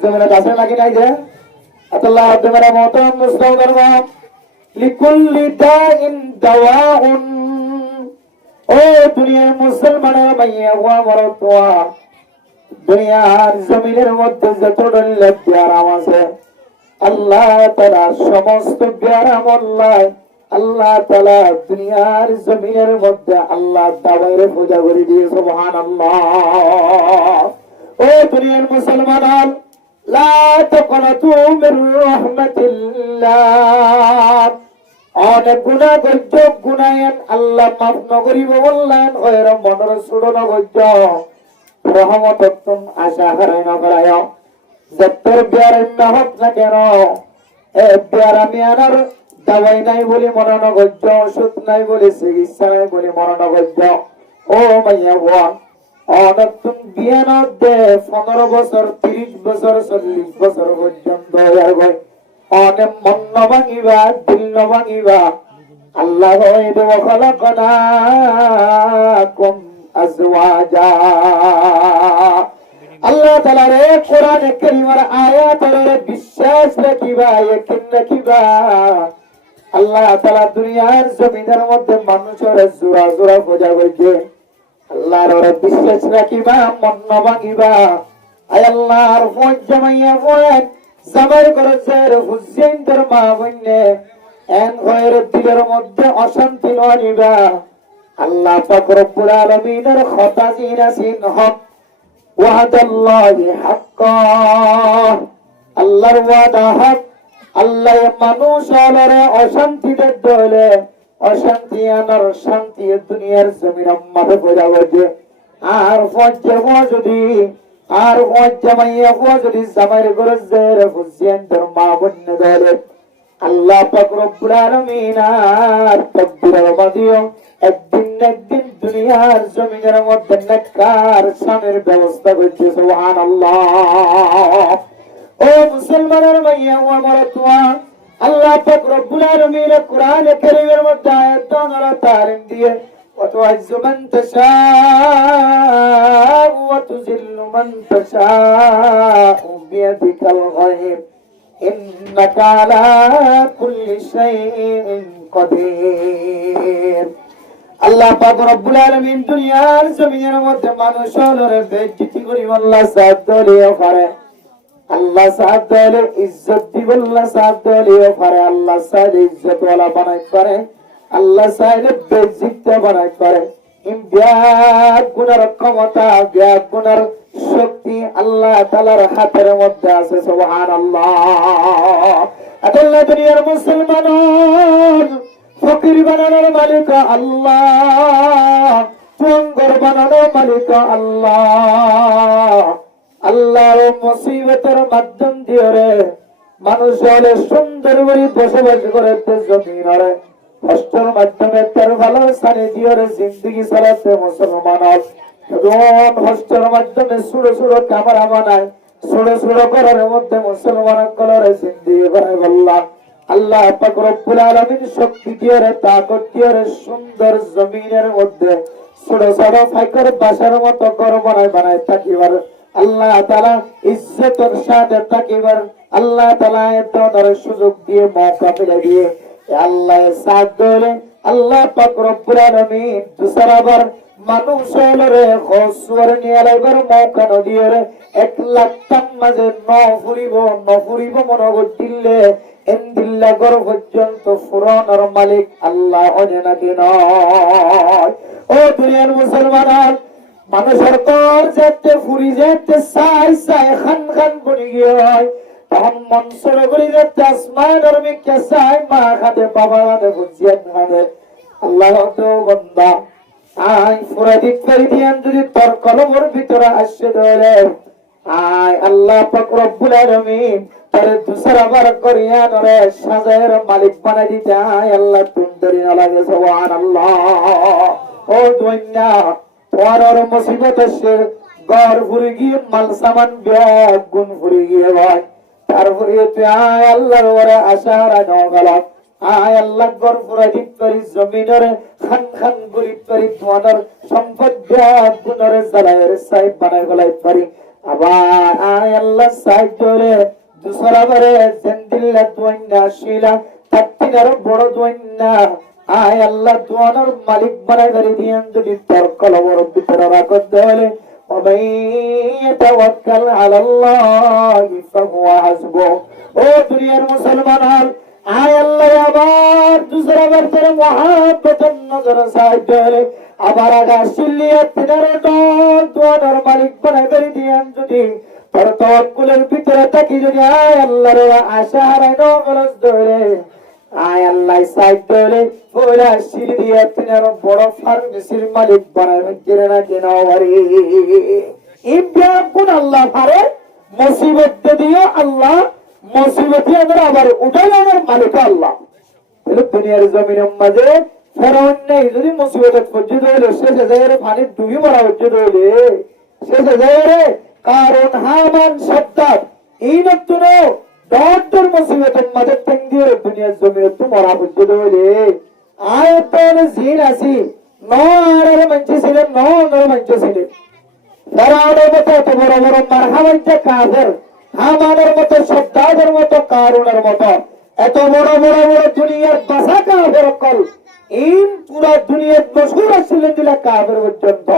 জমিনে আছে নাকি নাই যে আল্লাহ আপনারা মোহতারাম মুসলিম ধর্ম লিকুল্লি দাইন দাওয়াউন ও দুনিয়ার মুসলমানের মাইয়া ওয়া মরতওয়া দুনিয়ার জমিনের মধ্যে যত দলিল ব্যারাম আছে আল্লাহ তাআলা সমস্ত ব্যারাম আল্লাহ তাআলা দুনিয়ার জমিনের মধ্যে আল্লাহ দাওয়াইরে পূজা করে দিয়ে সুবহানাল্লাহ। ও দুনিয়ার মুসলমান লা তাকনাতু মির রাহমাতিল্লাহ অনেক গুনাহ করছ গুনাহের আল্লাহ মাফ নকরিব বললেন ওই মনের সুড়ো নগজ রহমত তুম আশা হারাই নকরায় যত্তর বিয়ার না হোক না কেন এ বিয়ার আমি আনার দাওয়াই নাই বলে মনে নগজ ওষুধ নাই বলে চিকিৎসা নাই বলে মনে নগজ ও মাইয়া বোন অনেক তুমি বিয়ে ন দে 15 বছর 30 বছর 40 বছর পর্যন্ত অনেক মন ভাঙিবা দিল ভাঙিবা আল্লাহ দেব খলাকনাকুম আজওয়াজা আল্লাহ তাআলার কোরআনে কারীমের আয়াতের বিশ্বাস রাখিবা ইয়াকিন রাখিবা আল্লাহ তাআলা দুনিয়ার জমিনের মধ্যে মানুষের জোড়া জোড়া পূজা করছে আল্লাহর বিশ্বাস রাখিবা মন ভাঙিবা আয় আল্লাহর ফৌজ জামাইয়া বলেন জামার করেছেন হুসেন তোর মা বন্যে এন ঘরের দিলের মধ্যে অশান্তি আনিবা আল্লাহ পাক রব্বুল আলামিনের খতাজিন আছেন হক ওয়াদাল্লাহি হাক্কা আল্লাহর ওয়াদা হক আল্লাহ মানুষ আলারে অশান্তি দেলে অশান্তি আনার শান্তি দুনিয়ার জমিন আম্মাতে পড়া গেছে আর ফজ্জে যদি আর জামাইয়া যদি জামাইর গরজের হুসেন তোর মা বন্যে দেলে আল্লাহ পাক রব্বুল আলামিন আর তাকবীরের মাধ্যমে একদিন দুনিয়ার জমিনের মধ্যে নেককার শানের ব্যবস্থা করছে সুবহানাল্লাহ। ও মুসলমানের মাইয়া ও মরতওয়া আল্লাহ পাক রব্বুল আলামিন কোরআনে কারীমের মধ্যে আয়াত দ্বারা তালিম দিয়ে وتعز من تشاء وتذل من تشاء بيدك الخير إنك على كل شيء قدير আল্লাহ পাক রব্বুল আলামিন দুনিয়ার জমিনের মধ্যে মানুষের বেইজ্জতি করি আল্লাহ সাথ দলিয়ে পারে আল্লাহ সাথ দলে ইজ্জত দিব আল্লাহ সাথ দলিয়ে পারে আল্লাহ সাথ ইজ্জত ওয়ালা বানাই পারে আল্লাহ চাইলে বেইজ্জতি বানাই পারে ইমবিয়াত গুনার ক্ষমতা বিয়াত গুনার শক্তি আল্লাহ তাআলার হাতের মধ্যে আছে সুবহানাল্লাহ। আল্লাহ দুনিয়ার মুসলমান ফকির বানানোর মালিক আল্লাহ চঙ্গর বানানোর মালিক আল্লাহ আল্লাহর মুসিবতের মাধ্যম দিয়ে রে মানুষ হলে সুন্দর করে বসবাস করে জমিনে কষ্টের মাধ্যমে তার ভালো স্থানে দিয়ে জিন্দগি চালাতে মুসলমান কষ্টের মাধ্যমে ছোট ছোট ক্যামেরা বানায় ছোট ছোট ঘরের মধ্যে মুসলমান কলরে জিন্দগি বানায় বললাম আল্লাহ পাক রব্বুল আলামিন শক্তি দিয়ে তাকত দিয়ে সুন্দর জমিনের মধ্যে ছোট ছোট ফাইকর বাসার মতো ঘর বানায় থাকিবার আল্লাহ তাআলা ইজ্জতের সাথে থাকিবার আল্লাহ তাআলা এত সুযোগ দিয়ে মৌকা পেলে দিয়ে আল্লাহ সাথ দিলে আল্লাহ পাক রব্বুল আলামিন দুসরাবার মানুষের খসওয়ার নিয়ে লাইবার মৌকা নদিয়ে 1 লাখ টান মাঝে নফুরিব মনোগত দিলে এন্দিল্লা গর পর্যন্ত ফুরানোর মালিক আল্লাহ অনে নাকি নয়। ও দুনিয়ার মুসলমান মানুষের কর যেতে ফুরি যেতে সাই খান বনি গিয়ে তখন মনসুর করি যেতে আসমানের মিকে সাই মা খাতে বাবা খাতে বুঝিয়ান খাতে আল্লাহ তো বন্দা আয় ফুরাদিক করে দিয়ান যদি তোর কলমের ভিতরে আসছে ধরে আয় আল্লাহ পাক রব্বুল আলামিন তারে দুসরাবার করিয়া নরে সাজায়ের মালিক বানাই দিতে আয় আল্লাহ তুন্দরি না লাগে সুবহানাল্লাহ। ও দুনিয়া তোর মুসিবত সে ঘর ভরে গিয়ে মাল সামান ব্যাগ গুণ ভরে গিয়ে ভাই তারপরে তুই আয় আল্লাহর ওরে আশা রাখো গেল আয় আল্লাহ ঘর পুরা দিক করি জমিনের খান গরিব করি তোমার সম্পদ ব্যাগ গুণরে জ্বালায়ের সাহেব বানাই গলাই পারি আবার আয় আল্লাহ সাইডরে দুসরা বারে জিন্দিল্লা দুইনা শিলা তাত্তিনার বড় দুইনা আয় আল্লাহ দুয়ানোর মালিক বানাই ধরে দিয়ান যদি তোর কলবর ভিতরে রাখত দেলে ومن يتوكل على الله فهو حسبه ও দুনিয়ার মুসলমান আয় আল্লাহ আবার দুসরা বার তেরে মুহাব্বতের নজর সাইডরে আবার আগা শিলিয়া তিনার দল দুয়ানোর মালিক বানাই ধরে দিয়ান যদি তোর তাওয়াক্কুলের ভিতরে থাকি যদি আয় আল্লাহর আশা হারানো গলস ধরে আয় আল্লাহ সাইড ধরে ওরা শিরি দিয়া তিনার বড় ফার্মেসির মালিক বানাই ধরে না কেন বাড়ি ইব্রাহিম কোন আল্লাহ পারে মুসিবত দিও আল্লাহ মুসিবতই আমরা আবার উঠানোর মালিক আল্লাহ দুনিয়ার জমিনের মাঝে ফেরাউন নেই যদি মুসিবত পর্যন্ত হইলো শেষে যায় পানি ডুবি মরা পর্যন্ত হইলে শেষে যায় কারণ হামান সত্তার এই নতুন ডর মুসিবতের মাঝে দিয়ে দুনিয়ার জমিনে তো মরা পর্যন্ত হইলে আয়তন জিন আসি নর মানুষ ছিলেন নর মানুষ ছিলেন ফেরাউনের মতো এত বড় বড় মারহাবাইতে কাফের হামানের মতো সদ্দাদের মতো কারুনের মতো এত বড় বড় বড় দুনিয়ার বাসা কাফের কল এই পুরা দুনিয়ার মশহুর ছিলেন দিলা কাফের পর্যন্ত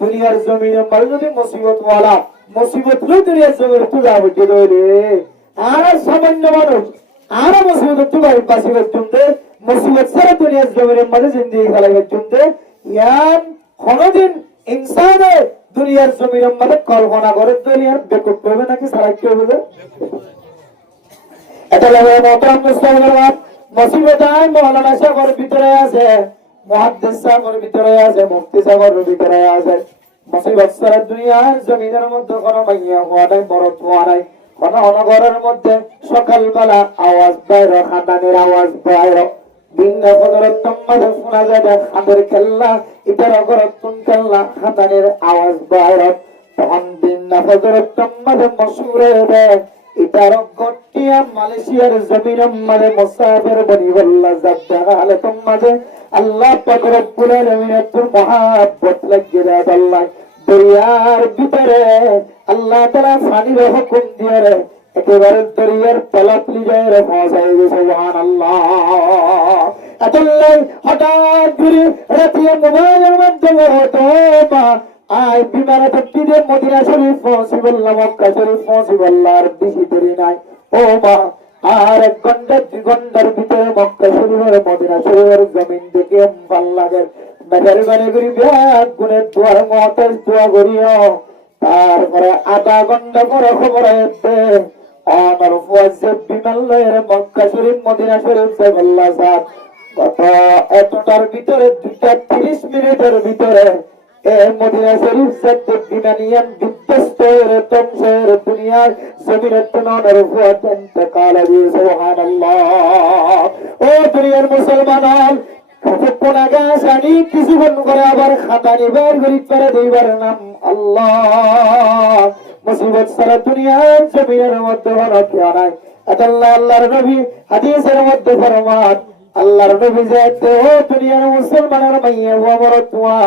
দুনিয়ার জমিনে মাঝে যদি মুসিবত ওয়ালা মুসিবত লই দুনিয়ার জমিনে পূজা হইতে রইলে আর সামান্য মানুষ আর মুসিবত তুই বাসিবার জন্য মুসিবত সারা দুনিয়ার জমিনের মাঝে জিন্দেগি খেলাইবার জন্য ইয়ান কোনদিন ইনসানে দুনিয়ার জমিনের মাঝে কল্পনা করে দুনিয়ার বেকুব করবে নাকি সারা কি হবে এটা লাগে মোহতারাম মুসলমান মুসিবত আয় মৌলানা সাগর ভিতরে আছে মুহাদ্দিস সাগর ভিতরে আছে মুফতি সাগর ভিতরে আছে মুসিবত সারা দুনিয়ার জমিনের মধ্যে কোনো মাইয়া হওয়া নাই বড় হওয়া নাই কোন অনগরের মধ্যে সকালবেলা আওয়াজ বাইর খাদানের আওয়াজ বাইর দিন ফজরতম মাঝে শোনা যায় খাদের খেল্লা ইতার অগরতম খেল্লা খাদানের আওয়াজ বাইর তখন দিন ফজরতম মাঝে মশহুর হয়ে ইতার গটিয়া মালয়েশিয়ার জমিনের মাঝে মুসাফির বনি বল্লা যাচ্ছে আলে তোমাদের আল্লাহ পাক রব্বুল আলামিনের তোর মহব্বত লাগিয়ে দেয় আল্লাহ দরিয়ার ভিতরে আল্লাহ তাআলা পানির হুকুম দিয়ে রে একেবারে দরিয়ার তলাতলি যায় রে পৌঁছায় গেছে সুবহানাল্লাহ আল্লাহ হঠাৎ করে রাতে মোবাইলের মাধ্যমে তোবা আয় বিমানে তক্তিদে মদিনা শরীফ পৌঁছিবল্লাহ মক্কা শরীফ পৌঁছিবল্লাহ আর বেশি দেরি নাই ও মা আর 1 ঘন্টা 2 ঘন্টার ভিতরে মক্কা শরীফের মদিনা শরীফের জমিন দেখে ভাল লাগে মেহরবানি করে ব্যাগ গুনে দোয়ার মহতাজ দোয়া করিও তারপরে আধা ঘন্টা পরে খবর আসবে অনর ফুয়াজে বিমান লয়ের মক্কা শরীফ মদিনা শরীফ সাইফুল্লাহ সাহেব গত এতটার ভিতরে 2:30 মিনিটের ভিতরে মদিনা শরীফ সাথে বিমানিয়ান বিধ্বস্ত হয়ে তমসের দুনিয়ার জমিনের তনর ফুয়াত ইন্তেকাল দিয়ে সুবহানাল্লাহ ও দুনিয়ার মুসলমান কতক্ষণ আগে আসানি কিছুক্ষণ করে আবার খাতা নিবার গরিব করে দিবার নাম আল্লাহ মুসিবত সারা দুনিয়ার জমিনের মধ্যে কোনো কেউ নাই আল্লাহ আল্লাহর নবী হাদিসের মধ্যে ফরমান আল্লাহর নবী যেতে ও দুনিয়ার মুসলমানের মাইয়া ও মরতুয়া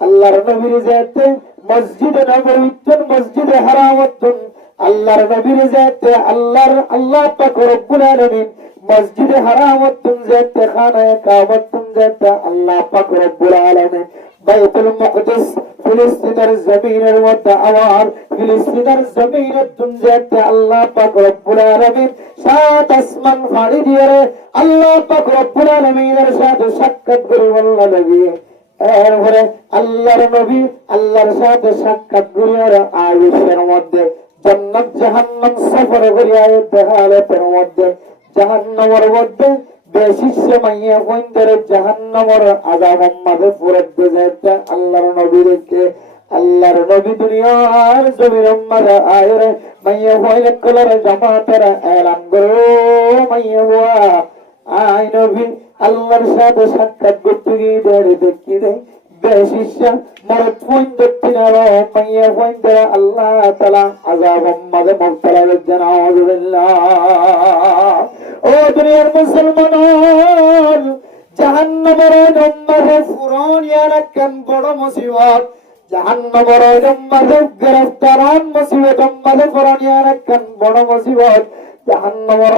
আল্লাহর নবীর যেতে মসজিদে নববীতুন মসজিদে হারামতুন আল্লাহর নবীর যেতে আল্লাহ পাক রব্বুল আলামিন মসজিদে হারামতুন যেতে খানায়ে কাবাতুন যেতে আল্লাহ পাক রব্বুল আলামিন বাইতুল মুকদ্দাস ফিলিস্তিনের জমিনের মধ্যে আবার ফিলিস্তিনের জমিনের যেতে আল্লাহ পাক রব্বুল আলামিন সাত আসমান ফাড়ি দিয়ে আল্লাহ পাক রব্বুল আলামিনের সাথে সাক্ষাৎ করে বলল নবী এরপরে আল্লাহর নবী আল্লাহর সাথে সাক্ষাৎ করে আয়েশের মধ্যে জান্নাত জাহান্নাম সফর করে আয়াত দেখালের মধ্যে জাহান্নামের মধ্যে বেশি সময়ে হইন্দরে জাহান্নামের আযাব মাঝে ফুরত যেতে আল্লাহর নবী দেখে আল্লাহর নবী দুনিয়ার জমিনের মাঝে আয়রে মাইয়া হইলে কলর জামাতের এলান করো মাইয়া হুয়া আয় নবী আল্লাহর সাথে সাক্ষাৎ করতে গিয়ে দেখি রে বেশি মরত পয়েন্ট তিনারো মাইয়া পয়েন্ট আল্লাহ তাআলা আযাব মাঝে মুবতালা জানাউযুবিল্লাহ ও দুনিয়ার মুসলমান জাহান্নামের নম্বরে ফুরনিয়ার কেন বড় মুসিবত জাহান্নামের মাঝে গ্রেফতারান মুসিবত মাঝে ফরনিয়া রাখেন বড় মুসিবত জাহান্নামের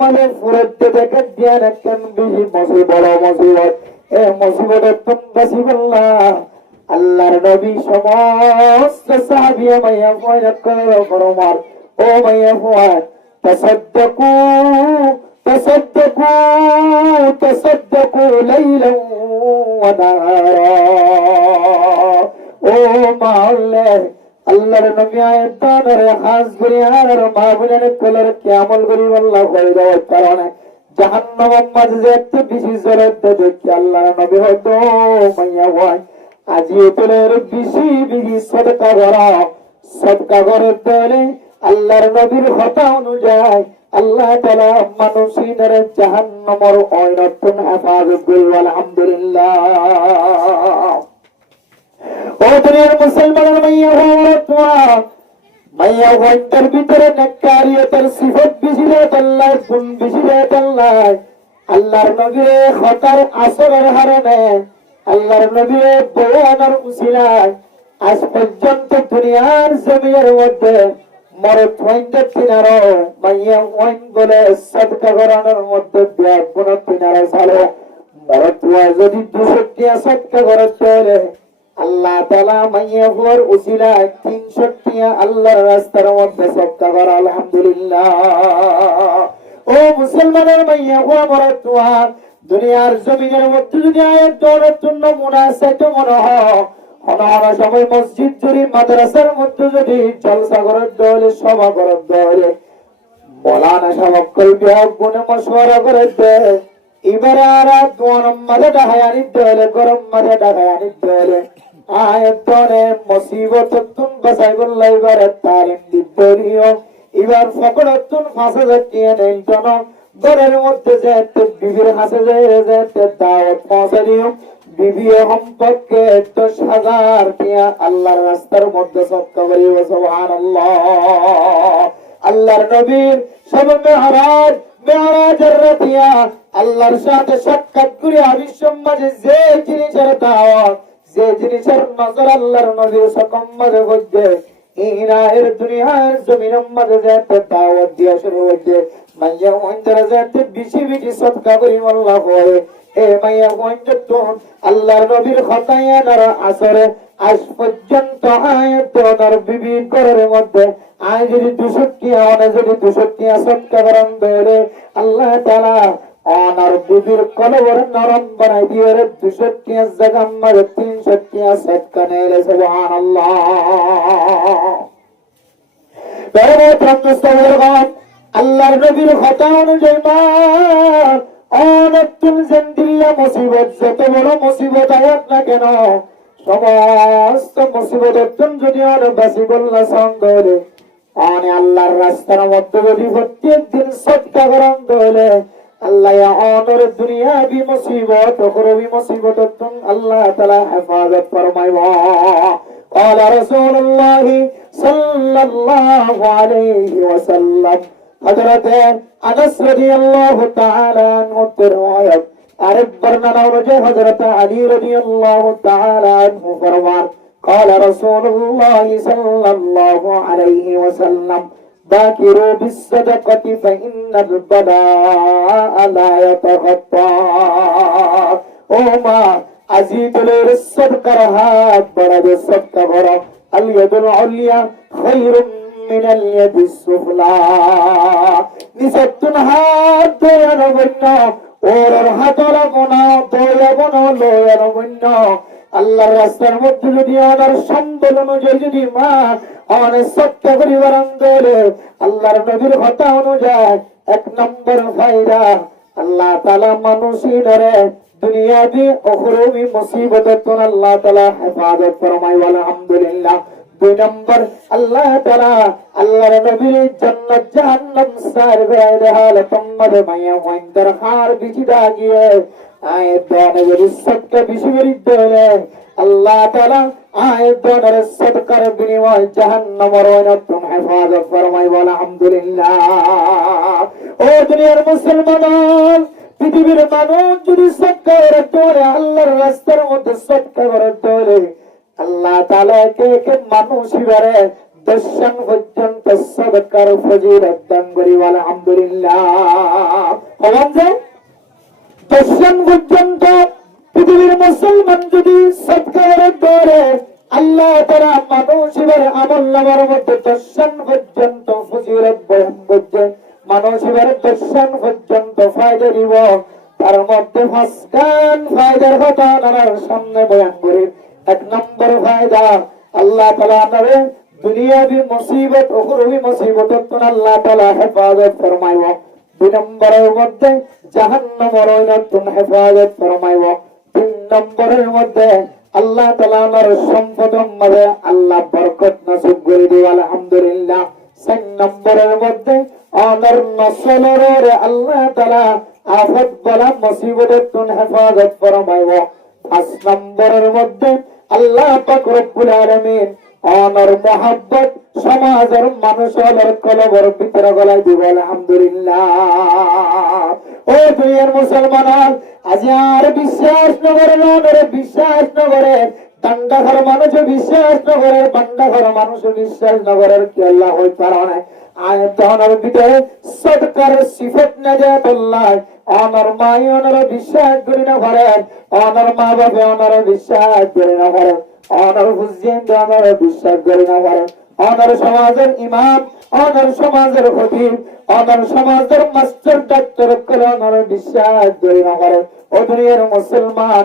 মাঝে ফুরতে দেখে দিয়া রাখেন বেশি মুসিবত বড় মুসিবত এ মুসিবতের বাসিবল্লাহ আল্লাহর নবী সমস্ত সাহাবিয়া মাইয়া ফয়নাত করে ফরমার ও মাইয়া ফয়নাত তাসাদদাকু তাসাদদাকু তাসাদদাকু লাইলান ওয়া নাহারা ও মাওলা আল্লাহর নবী আয়াতরে খাস করে আর মা বলেন কলর কিয়ামল করি আল্লাহ হয়ে যাওয়ার কারণে জাহান্নামের মাঝে যে এত বেশি জরত দেখি আল্লাহর নবী হয়তো মাইয়া হয় আজি তোলের বেশি বেশি সদকা করার দলে আল্লাহর নবীর কথা অনুযায়ী আল্লাহ তাআলা মানুষের জাহান্নামের অয়নতন হেফাজত করবে আলহামদুলিল্লাহ ও দুনিয়ার মুসলমানের মাইয়া ওয়ান্টার ভিতরে নেকারিয়তের সিফত বেশি দেয় আল্লাহ গুণ বেশি দেয় আল্লাহ আল্লাহর নবীর খতার আসরের হারণে আল্লাহর নবীর বয়ানের উসিলায় আজ পর্যন্ত দুনিয়ার জমিনের মধ্যে মরদ ওয়ান্টার তিনারো মাইয়া ওয়ান বলে সদকা করানোর মধ্যে ব্যাগ গুণ তিনারো সালে মরদ যদি 200 টিয়া সদকা করতে হলে আল্লাহ তাআলা মাইয়া হওয়ার উসিলায় 300 টিয়া আল্লাহর রাস্তার মধ্যে সদকা করা আলহামদুলিল্লাহ ও মুসলমানের মাইয়া হওয়া মরদ দুনিয়ার জমিনের মধ্যে যদি আয়াত দৌড়ার জন্য মুনাসাত মনে হয় হন সময় মসজিদ জুড়ি মাদ্রাসার মধ্যে যদি জলসা করার দলে সভা করার দলে মৌলানা সাহেব কলবি গুণে মশওয়ারা করে দেয় এবারে আর দোয়ান মাঝে ডাহায়ানি দলে গরম মাঝে ডাহায়ানি দলে আয়াতনে মুসিবত তুন বাসাই বললাই এবারে তালিম দিবরিও এবার ফকড়তুন ফাঁসে যাচ্ছিয়ে নেই জন্য ঘরের মধ্যে যে বিবির হাসে যে দাওয়াত পৌঁছে দিও বিবি সম্পর্কে 10,000 টিয়া আল্লাহর রাস্তার মধ্যে সদকা করিও সুবহানাল্লাহ আল্লাহর নবীর সব মেরাজের রাতিয়া আল্লাহর সাথে সাক্ষাৎ করে আবিশ্বর মাঝে যে জিনিসের দাওয়াত যে জিনিসের নজর আল্লাহর নবীর সকম মাঝে হচ্ছে ইনায়ের দুনিয়ার জমিনের মাঝে যেতে দাওয়াত দিয়া শুরু হচ্ছে মাইয়া ওয়ান্দারা যেতে বেশি বেশি সদকা করি আল্লাহ হয় এ মাইয়া ওয়ান্দার তো আল্লাহর নবীর খতায়ানার আসরে আজ পর্যন্ত আয়াত ওনার বিবি ঘরের মধ্যে আয় যদি 200 টিয়া অনে যদি 200 টিয়া সদকা করেন বেরে আল্লাহ তাআলা ওনার বিবির কলবর নরম বানাই দিয়ে 200 টিয়া জায়গা মাঝে 300 টিয়া সদকা নেলে সুবহানাল্লাহ বেরে প্রত্যস্তবর্গণ আল্লাহর নবীর কথা অনুযায়ী অনেকক্ষণ জিন্দিল্লা মুসিবত যত বড় মুসিবত আয়াত না কেন সমস্ত মুসিবতের যদি অনেক বাসি বললা সঙ্গ হলে অনে আল্লাহর রাস্তার মধ্যে যদি প্রত্যেক দিন সদকা করেন হলে আল্লাহ অনর দুনিয়াবি মুসিবত উখরবি মুসিবত আল্লাহ তাআলা হেফাজত ফরমাইব قال رسول الله صلى الله عليه وسلم حضرت انس رضی اللہ تعالی عنہ روایت عرب برنامہ অনুযায়ী حضرت علی رضی اللہ تعالی عنہ فرمان قال رسول الله صلى الله عليه وسلم باكروا بالصدقة فإن البلاء لا يتغطى ওমা আজিদুলের সদকার হাত বাড়াবে সদকা করো আলিয়াদুল উলিয়া খায়রুম মিনাল ইয়াদিস সুফলা নিসতুন হাত দয়ানো বন্য ওর হাতরা বনা দয়া বনা লয়ানো বন্য আল্লাহর রাস্তার মধ্যে যদি ওনার সম্বল অনুযায়ী যদি মা অনেক সদকা করিবার আন্দোলে আল্লাহর নবীর কথা অনুযায়ী 1 নম্বর ফায়দা আল্লাহ তাআলা মানুষের দুনিয়াবি উখরবি মুসিবতন আল্লাহ তাআলা হেফাজত ফরমায় আলহামদুলিল্লাহ 2 নম্বর আল্লাহ তাআলা আল্লাহর নবীর জান্নাত জাহান্নাম সার বেড়ে হালত মধ্যে মায়া ওয়ান্দার হার বিচি দাগিয়ে আয়াত দনের সদকা বেশি করে দিলে আল্লাহ তাআলা আয়াত দনের সদকার বিনিময়ে জাহান্নামের ওয়ানতন হেফাজত ফরমায় আলহামদুলিল্লাহ ও দুনিয়ার মুসলমান পৃথিবীর মানুষ যদি সদকা করে তোলে আল্লাহর রাস্তার মধ্যে সদকা করে তোলে আল্লাহ তাআলা একে একে মানুষ ইবারে দর্শন পর্যন্ত সদকার ফজিলত দান করি আলহামদুলিল্লাহ। হলাম যে দর্শন পর্যন্ত পৃথিবীর মুসলমান যদি সদকার ধরে আল্লাহ তাআলা মানুষ ইবারে আমল নামার মধ্যে দর্শন পর্যন্ত ফজিলত বয়ান করছেন, মানুষ ইবারে দর্শন পর্যন্ত ফায়দা দিব। তার মধ্যে ফাসকান ফায়দার কথা আমার সামনে বয়ান করি। এক নম্বর ফায়দা, আল্লাহ তাআলা আমারে দুনিয়াবি মুসিবত উখরবি মুসিবত থেকে আল্লাহ তাআলা হেফাজত ফরমাইব। দুই নম্বরের মধ্যে জাহান্নামের থেকে হেফাজত ফরমাইব। তিন নম্বরের মধ্যে আল্লাহ তাআলা আমার সম্পদের মধ্যে আল্লাহ বরকত নসিব করে দিবে আলহামদুলিল্লাহ। চার নম্বরের মধ্যে আমার নসলের আল্লাহ তাআলা আফত বলা মুসিবতের থেকে হেফাজত ফরমাইব। পাঁচ নম্বরের মধ্যে আল্লাহ পাক রব্বুল আলামিন আমার মহব্বত সমাজের মানুষের কলবের ভিতরে গলাই দিব আলহামদুলিল্লাহ। ও দুনিয়ার মুসলমান, আজ আর বিশ্বাস নগরে নগরে বিশ্বাস নগরে দান্ডা ঘর মানুষ বিশ্বাস নগরে বান্ডা ঘর মানুষ বিশ্বাস নগরের কি আল্লাহ হইতে পারে না। আয়াতের ভিতরে সদকার সিফত নাজাতুল্লাহ আমার মাই ওনার বিশ্বাস করি না পারেন, আমার মা বাবা ওনার বিশ্বাস করি না পারেন, আমার হুসেন ওনার বিশ্বাস করি না পারেন, আমার সমাজের ইমাম, আমার সমাজের খতিব, আমার সমাজের মাস্টার ডাক্তার করে ওনার বিশ্বাস করি না পারেন। ও দুনিয়ার মুসলমান,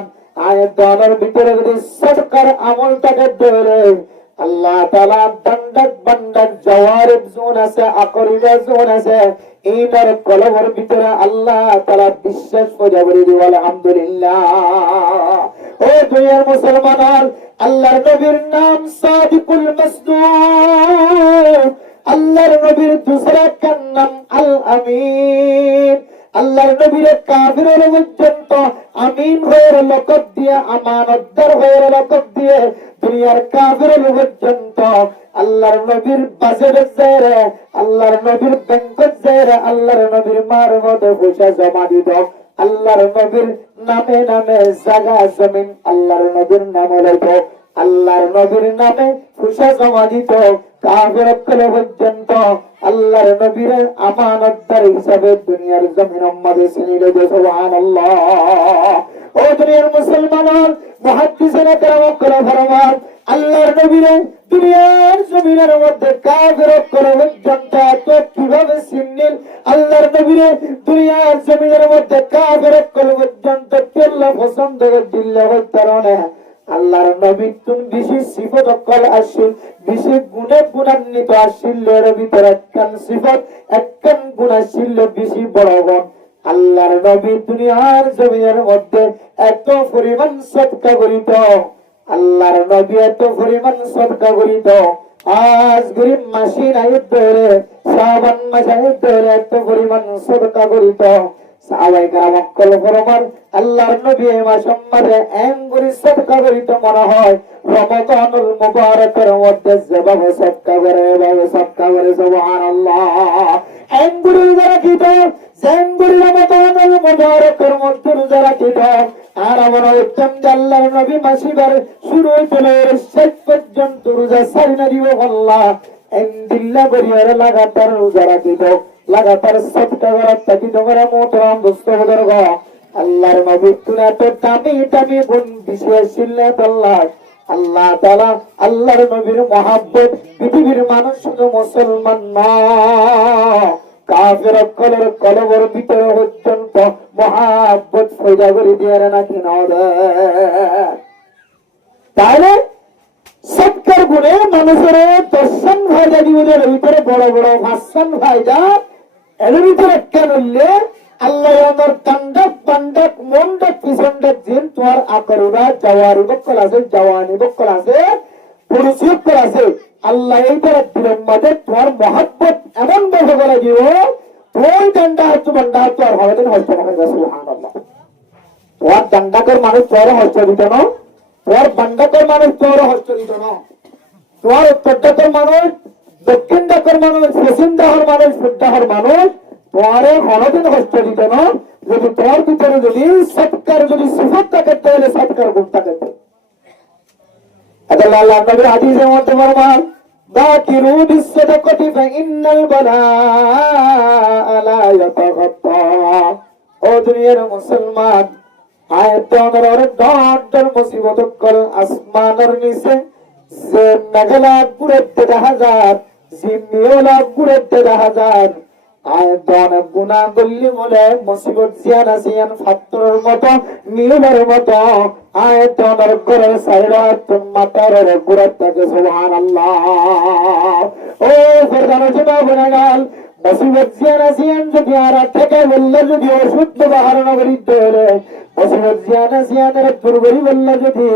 আয়াতের ভিতরে যদি সদকার আমলটাকে ধরে আল্লাহ তাআলা দণ্ডক বন্ডক জওয়ারিব জোন আছে, আকরিবা জোন আছে, এইটার কলবের ভিতরে আল্লাহ তাআলা বিশ্বাস করে দিব আলহামদুলিল্লাহ। ও দুনিয়ার মুসলমান, আল্লাহর নবীর নাম সাদিকুল মাসদুক, আল্লাহর নবীর দুসরা কার নাম আল আমিন। আল্লাহর নবীর কাফিরের পর্যন্ত আমিন হয়ে লকব দিয়ে, আমানতদার হয়ে লকব দিয়ে দুনিয়ার কাফিরের পর্যন্ত আল্লাহর নবীর বাজারে যায়, আল্লাহর নবীর ব্যাংকত যায়, আল্লাহর নবীর মার মধ্যে পয়সা জমা দিত, আল্লাহর নবীর নামে নামে জায়গা জমিন আল্লাহর নবীর নামে লইত, আল্লাহর নবীর নামে পয়সা জমা দিত। কাফির পর্যন্ত আল্লাহর নবীর আমানতদার হিসাবে দুনিয়ার জমিন উম্মতে চিনিল। সুবহানাল্লাহ। ও দুনিয়ার মুসলমান, মুহাদ্দিসিনে কেরাম করে ফরমান আল্লাহর নবীরে দুনিয়ার জমিনের মধ্যে কাফির পর্যন্ত তো কিভাবে চিনলেন, আল্লাহর নবীরে দুনিয়ার জমিনের মধ্যে কাফির পর্যন্ত কেল্লা পছন্দ দিল্লা হইতারনে আল্লাহর নবী তুমি বেশি সিফত অকল আসিল, বেশি গুণে গুণান্বিত আসিল, এর ভিতরে একখান সিফত একখান গুণ আসিল বেশি বড় গুণ। আল্লাহর নবী দুনিয়ার জমিনের মধ্যে এত পরিমাণ সদকা করিত, আল্লাহর নবী এত পরিমাণ সদকা করিত, আজ গরিব মাসি নাই ধরে শ্রাবণ মাসে ধরে এত পরিমাণ সদকা করিত। সাহাবায়ে কেরাম অকল ফরমান আল্লাহর নবী এই মাসের মধ্যে এমন সদকা করিত মনে হয় রমজানুল মুবারকের মধ্যে যেভাবে সদকা করে এভাবে সদকা করে। সুবহানাল্লাহ। এমন যারা কিত যেমন রমজানুল মুবারকের মধ্যে যারা কিত আর আমরা উত্তম আল্লাহর নবী মাসিবার শুরু হইতে শেষ পর্যন্ত রোজা সারিনা দিব আল্লাহ এন্দিল্লা করিয়ার লাগাতার রোজা রাখিত, লাগাতার সদকা করার তাকি তোমরা মোহতরাম দোস্ত বুজুর্গ, আল্লাহর নবী তুমি এত দামি দামি গুণ বিশেষ ছিলেন আল্লাহ। আল্লাহ তাআলা আল্লাহর নবীর মহব্বত পৃথিবীর মানুষ শুধু মুসলমান নয়, কাফির কলবের ভিতরে পর্যন্ত মহব্বত পয়দা করে দিয়ে নাকি না দেয়। তাহলে সৎকার গুণে মানুষের দর্শন ফায়দা জীবনের ভিতরে বড় বড় ভাষণ ফায়দা এর ভিতরে কেন আল্লাহ আমার কান্ডক পান্ডক মন্ডক পিছন্ডক জিন তোমার আকরুরা জওয়ারি বক্কল আছে, জওয়ানি বক্কল আছে, পুরুষ বক্কল আছে, আল্লাহ এইটার দিনের মাঝে তোমার মহব্বত এমন ভাবে করে দিব তোর ডান্ডা হচ্ছে বান্ডা হচ্ছে আর হবে দিন হচ্ছে না। সুবহানাল্লাহ। তোমার ডান্ডাকর মানুষ তোর হচ্ছে দিত না, তোমার বান্ডাকর মানুষ তোর হচ্ছে দিত না, তোমার উত্তর মানুষ দক্ষিণ ডাকর মানুষ পশ্চিম ডাকর মানুষ ডাকর মানুষ তোমারে হরদিন হস্ত দিত না। যদি তোমার ভিতরে যদি সৎকার যদি সিফত থাকে তাহলে সৎকার গুণ থাকে। আল্লাহ নবীর হাদিসের মধ্যে ফরমান বাকিরু বিসসাদাকাতি ফাইন্নাল বালাআ লা ইয়াতাগাত্তা। ও দুনিয়ার মুসলমান, আয়াতের ডর মুসিবত কল আসমানের নিচে যে মেঘলা ঘুরেতে দেখা যায়, জিম্মিওলা ঘুরেতে দেখা যায়। আয়াতের গুনাহ গল্লি বলে মুসিবত জিয়ান আসিয়ান ফাত্তরের মতো নিউলের মতো আয়াতের ঘরের সাইরা মাতার ঘুরেতে সুবহানাল্লাহ। ও ফরদানো জমা বনে গেল মুসিবত জিয়ান আসিয়ান যদি আর থেকে বললে যদি ওষুধ ব্যবহার না করিতে হলে মুসিবত জিয়ান আসিয়ানের পূর্বই বললে যদি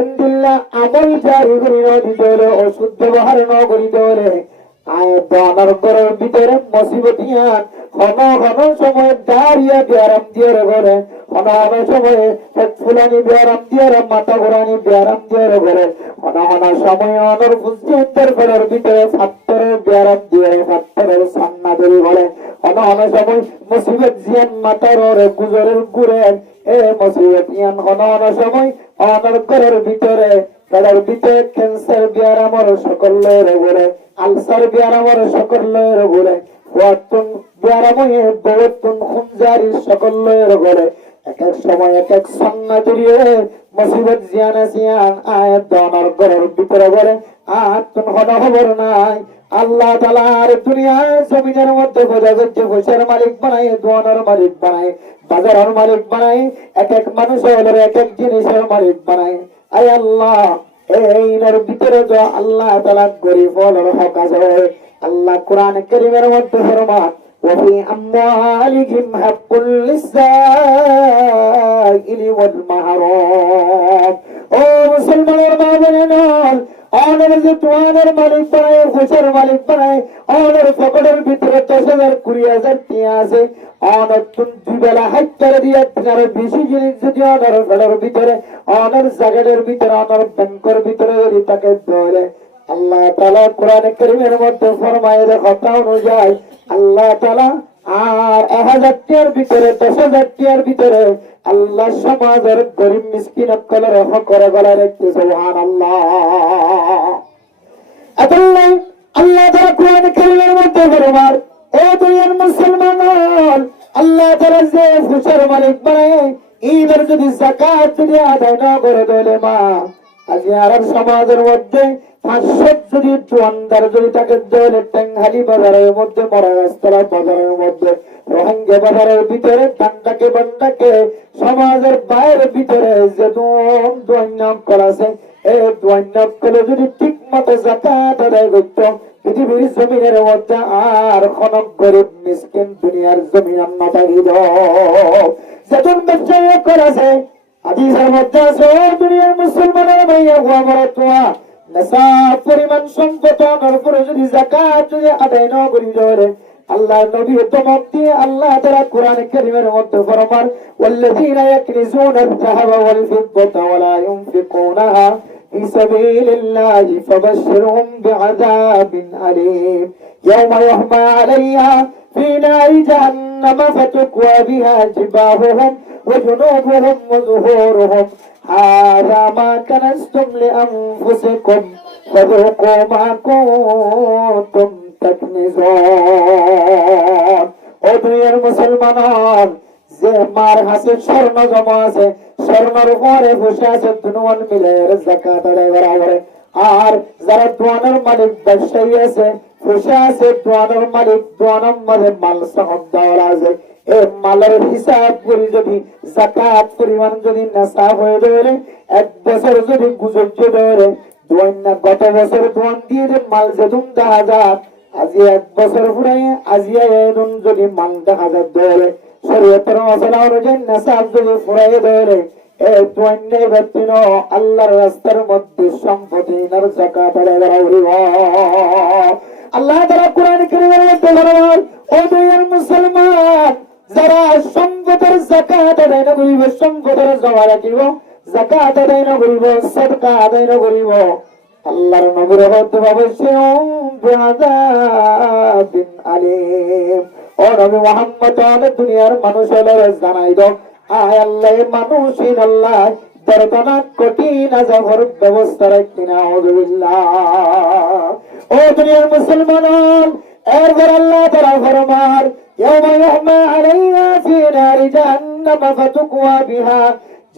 এন্দিল্লাহ আমল জারি করি না দিতে হলে ওষুধ ব্যবহার না করিতে হলে আয়াতের ঘরের ভিতরে মুসিবত ইয়ান ঘন ঘন সময় দাঁড়িয়ে ব্যারাম দিয়ে ঘরে, ঘন ঘন সময়ে পেট ফুলানি ব্যারাম দিয়ে মাথা ঘোরানি ব্যারাম দিয়ে ঘরে, ঘন ঘন সময় অনর বুঝিয়ন্তের ঘরের ভিতরে ফাত্তরের ব্যারাম দিয়ে ফাত্তরের সান্না ধরে ঘরে, ঘন ঘন সময় মুসিবত জিয়ান মাথার গুজরের ঘুরে এ মুসিবত ইয়ান ঘন ঘন সময় অনর ঘরের ভিতরে ঘরের ভিতরে ক্যান্সার ব্যারামর সকল ঘরে, আলসার ব্যারামর সকল ঘরে, ওয়াতুন ব্যারাময়ে বওতুন খুনজারি সকল ঘরে। এক এক সময় এক এক সন্না জড়িয়ে মুসিবত জিয়ান আসিয়ান আয়াত দনার ঘরের ভিতরে ঘরে আতুন হন খবর নাই। আল্লাহ তাআলার দুনিয়ার জমিনের মধ্যে বোঝা যাচ্ছে পয়সার মালিক বানায়, দোয়ানোর মালিক বানায়, বাজারের মালিক বানায়, এক এক মানুষের এক এক জিনিসের মালিক বানায়। আয় আল্লাহ, এইনার ভিতরে তো আল্লাহ তাআলা গরিব হলোর হক আছে। আল্লাহ কোরআন কারীমের মধ্যে ফরমান ওয়াফি আমওয়ালিহিম হাক্কুল লিসাইলি ওয়াল মাহরুম। ও মুসলমানের মা বোনেরা, অনের যে তোয়ানের মালিক বানায়, খুশির মালিক বানায়, অনের পকেটের ভিতরে 10,000 20,000 টিয়া আছে, অনের তুন দুবেলা হাইটারে দিয়ে তিনার বেশি জিনিস যদি অনের ঘরের ভিতরে, অনের জায়গার ভিতরে, অনের ব্যাংকের ভিতরে যদি তাকে ধরে আল্লাহ তাআলা কোরআন কারীমের মধ্যে ফরমায় কথা অনুযায়ী আল্লাহ তাআলা আর 1000 টিয়ার ভিতরে 10,000 টিয়ার ভিতরে আল্লাহ সমাজের গরিব মিসকিন অকলের হক করে গলা রাখতে সুবহানাল্লাহ। আল্লাহ আল্লাহ তাআলা কোরআন কারীমের মধ্যে ফরমায় ও দুনিয়ার মুসলমান, আল্লাহ তাআলা যে খুশির মালিক বানায়, ঈদের যদি যাকাত যদি আদায় না করে দেলে মা আজ আরব সমাজের মধ্যে 500 যদি দোয়ানদার যদি তাকে দেলে টাঙ্গাইল বাজারের মধ্যে মরাগাছতলা বাজারের মধ্যে রোহিঙ্গা বাজারের ভিতরে টান্ডাকে বান্ডাকে সমাজের বাইরের ভিতরে যে দোয়ান্নাম করাছে এই দোয়ান্নাম করে যদি ঠিক মতো যাকাত আদায় করত পৃথিবীর জমিনের মধ্যে আর খনক গরিব মিসকিন দুনিয়ার জমিন না থাকিত। যেমন ব্যবসা করেছে হাদিসের মধ্যে আছে দুনিয়ার মুসলমানের ভাইয়া আমার তোয়া নেশাব পরিমাণ সম্পদ অনার পরে যদি যাকাত যদি আদায় না করি ধরে আল্লাহ নবী উত্তম দিয়ে আল্লাহ তাআলা কোরআন কারীমের মধ্যে ফরমান ওয়াল্লাযীনা ইয়াকনিজুনা আয-যাহাবা ওয়াল ফিদ্দাতা ওয়া লা ইউনফিকুনাহা ফি সাবিলিল্লাহি ফাবাশশিরহুম বিআযাবিন আলীম ইয়াওমা ইউহমা আলাইহা ফি নারি জাহান্নামা ফাতুকওয়া বিহা জিবাহুহুম ওয়া জুনুবুহুম ওয়া যুহুরুহুম হাযা মা কানাজতুম লিআনফুসিকুম ফাযুকু মা কুনতুম ও দুনিয়ার মুসলমান, যে মার হাতে স্বর্ণ জমা আছে, স্বর্ণের উপরে বসে আছে দুনুয়ান মিলে যাকাত আদায় করা করে। আর যারা দোয়ানের মালিক ব্যবসায়ী আছে বসে আছে দোয়ানের মালিক, দোয়ানের মাঝে মাল সাহব দেওয়ার আছে, এই মালের হিসাব করি যদি যাকাত পরিমাণ যদি নেশা হয়ে ধরে 1 বছর যদি গুজর ধরে দোয়ান না গত বছর দোয়ান দিয়ে মাল যেতুন 10,000 আজি 1 বছর পরে আজিয়া এরুন যদি মান 10,000 ধরে শরীয়তের মশলা অনুযায়ী নেশাব যদি ফুরাই ধরে এই দোয়ান্নে ব্যক্তিন আল্লাহর রাস্তার মধ্যে সম্পত্তি নার যাকাত আদায় করা হইব। আল্লাহ তাআলা কোরআন কারীমের মধ্যে বলেন ও দুনিয়ার মুসলমান, যারা সম্পদের যাকাত আদায় না করিব, সম্পদের জমা রাখিব, যাকাত আদায় না করিব, সদকা আদায় না করিব, আল্লাহর নবীর হতে অবশ্যই বিআযাবিন আলীম। ও নবী মুহাম্মদ দুনিয়ার মানুষের জানাই দাও আয় আল্লাহ মানুষের আল্লাহ দর্দনাক কঠিন আযাবের ব্যবস্থা রাখি নাউযুবিল্লাহ। ও দুনিয়ার মুসলমান, এরপর আল্লাহ তাআলা ফরমান, ইয়াওমা ইউহমা আলাইহা ফি নারি জাহান্নাম ফাতুকওয়া বিহা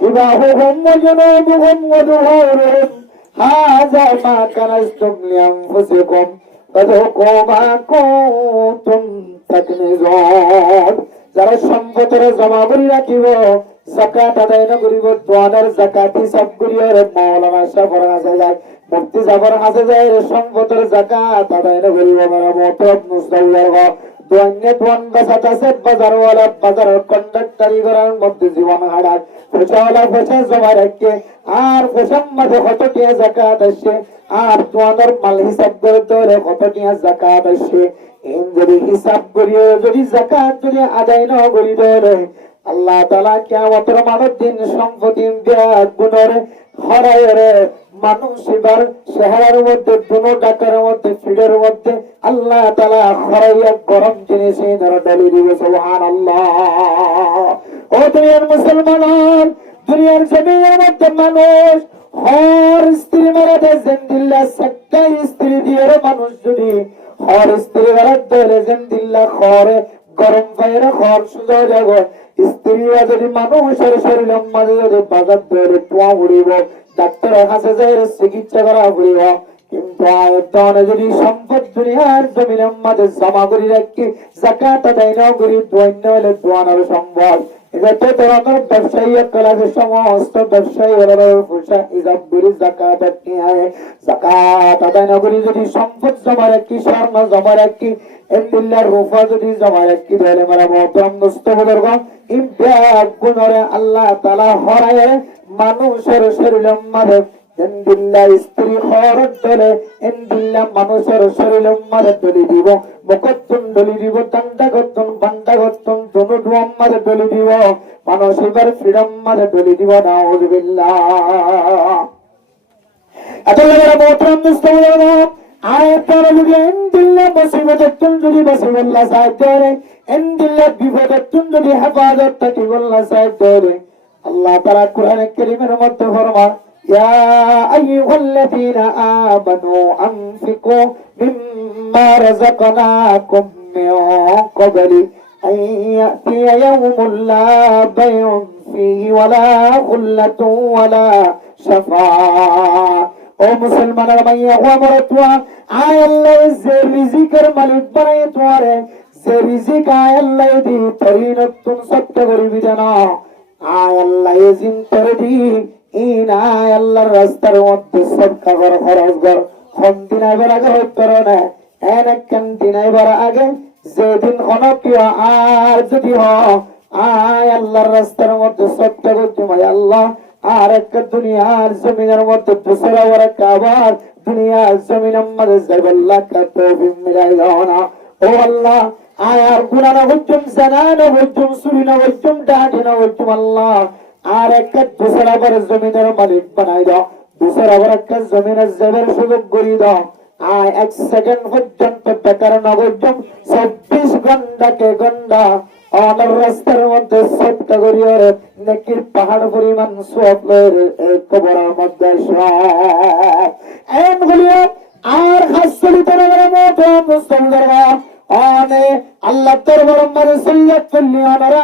জিবাহুহুম ওয়া জুনুবুহুম ওয়া যুহুরুহুম হাযা মা কানাজতুম লিআনফুসিকুম ফাযুকু মা কুনতুম তাকনিজুন। যারা সম্পদের জমা করে রাখিব, যাকাত আদায় না করিব, দোয়ানের জাকাত হিসাব করিয়ার মাওলানা সাহেবের কাছে যায়, মুফতি সাহেবের কাছে যায়, সম্পদের জাকাত আদায় না করিব, মানে মোতরব মুসলিমের দোয়ান্নে দোয়ান বাসাত আছে, বাজারওয়ালা বাজারের কন্ডাক্টারি করার মধ্যে জীবন হারায়, পয়সাওয়ালা পয়সা জমা রাখে, আর পয়সার মধ্যে কত টিয়া জাকাত আসে, আর দোয়ানের মাল হিসাব করে ধরে কত টিয়া জাকাত আসে। যদি হিসাব করিও, যদি জাকাত যদি আদায় না করি ধরে, আল্লাহ তাআলা কিয়ামতের মাঠের দিন সম্পত্তি ব্যাগ গুণরে হরায়রে মানুষ এবার চেহারার মধ্যে, দুনো ডাকার মধ্যে, ফিডের মধ্যে আল্লাহ তাআলা হরাইয়া গরম জিনিসে ধরে ডালি দিবে। সুবহানাল্লাহ। ও দুনিয়ার মুসলমান, দুনিয়ার জমিনের মধ্যে মানুষ হর স্ত্রী মারা দেয়, জিন্দিল্লাহ সাক্কা স্ত্রী দিয়ে মানুষ যদি হর স্ত্রী মারা দেয়, জিন্দিল্লাহ খরে গরম পায়রা খর সুযোগ যাব। স্ত্রীরা যদি মানুষের শরীরের মাঝে যদি বাজার ধরে টোয়া উড়িব, ডাক্তারের কাছে যাই চিকিৎসা করা উড়িব, কিন্তু আয়তনে যদি সম্পদ দুনিয়ার জমিনের মাঝে জমা করে রাখি, জাকাত আদায় না করি, দৈন্য হলে দোয়ানোর সম্ভব। এত ধরনের ব্যবসায়ী কলাকে সমস্ত ব্যবসায়ী পয়সা হিসাব করি জাকাত নিয়ে, জাকাত আদায় না করি যদি সম্পদ জমা রাখি, স্বর্ণ জমা রাখি, এমদিল্লার রূপা যদি জমা রাখি, তাহলে মারা মোহতরম মুস্তফাদের গুণরে আল্লাহ তাআলা হরায় মানুষের শরীরের মাঝে এমদিল্লাহ স্ত্রী খরচ ধরে, এমদিল্লাহ মানুষের শরীরের মাঝে ডলি দিব, মুখতুন ডলি দিব, টান্ডা করতুন বান্ডা করতুন দুনো ডুয়াম মাঝে ডলি দিব, মানুষ এবার ফ্রিডম মাঝে ডলি দিব। নাউযুবিল্লাহ। এত মোহতরম মুস্তফাদের আয়াতের যদি এমদিল্লাহ মুসিবততুন যদি মুসিবুল্লাহ সাহেব ধরে, এমদিল্লাহ বিপদতুন যদি হেফাজত থাকি বল্লাহ সাহেব ধরে, আল্লাহ তাআলা কোরআনে কারীমের মধ্যে ফরমান, ইয়া আইয়ুহাল্লাযীনা আমানু আনফিকু মিম্মা রাযাকনাকুম মিন ক্বাবলি আন ইয়াতিয়া ইয়াওমুন লা বাইউন ফীহি ওয়ালা খুল্লাতুন ওয়ালা শাফাআহ। ও মুসলমানের মাইয়া ও মরতুয়া, আয় আল্লাহ যে রিজিকের মালিক বানাই তোমারে, যে রিজিক আয় আল্লাহ দি তরিনতুন সত্য করিবি জানা, আয় আল্লাহ জিন তরে দি ইন আয় আল্লাহর রাস্তার মধ্যে সদকা কর, খরচ কর। দিন আইবার আগে হইতে না, একখান দিন আইবার আগে যেদিন অনপ্রিয় আর যদি আয় আল্লাহর রাস্তার মধ্যে সদকা করতে ভাই আল্লাহ, আর একটা দুনিয়ার জমিনের মধ্যে দুসরা ওর একটা আবার দুনিয়ার জমিনের মধ্যে যাইবাল্লাহ তৌফিক মিলাই দাও না। ও আল্লাহ, আর গুনাহ না হইতুম, জানা না হইতুম, চুরি না হইতুম, ডাকাতি না হইতুম, আল্লাহ আর একটা দুসরা আবার জমিনের মালিক বানাই দাও, দুসরা আবার একটা জমিনের জেবের সুযোগ করে দাও। আয় এক সেকেন্ড পর্যন্ত বেকার না হইতুম, 24 ঘন্টাকে ঘন্টা আমার রাস্তার মধ্যে সত্য করিয়া নেকির পাহাড় পরিমাণ সব কবরের মধ্যে আর হাসলিতের মতো মুসলমানদের অনে আল্লাহ দরবার মাঝে সল্লাত করলি ওনারা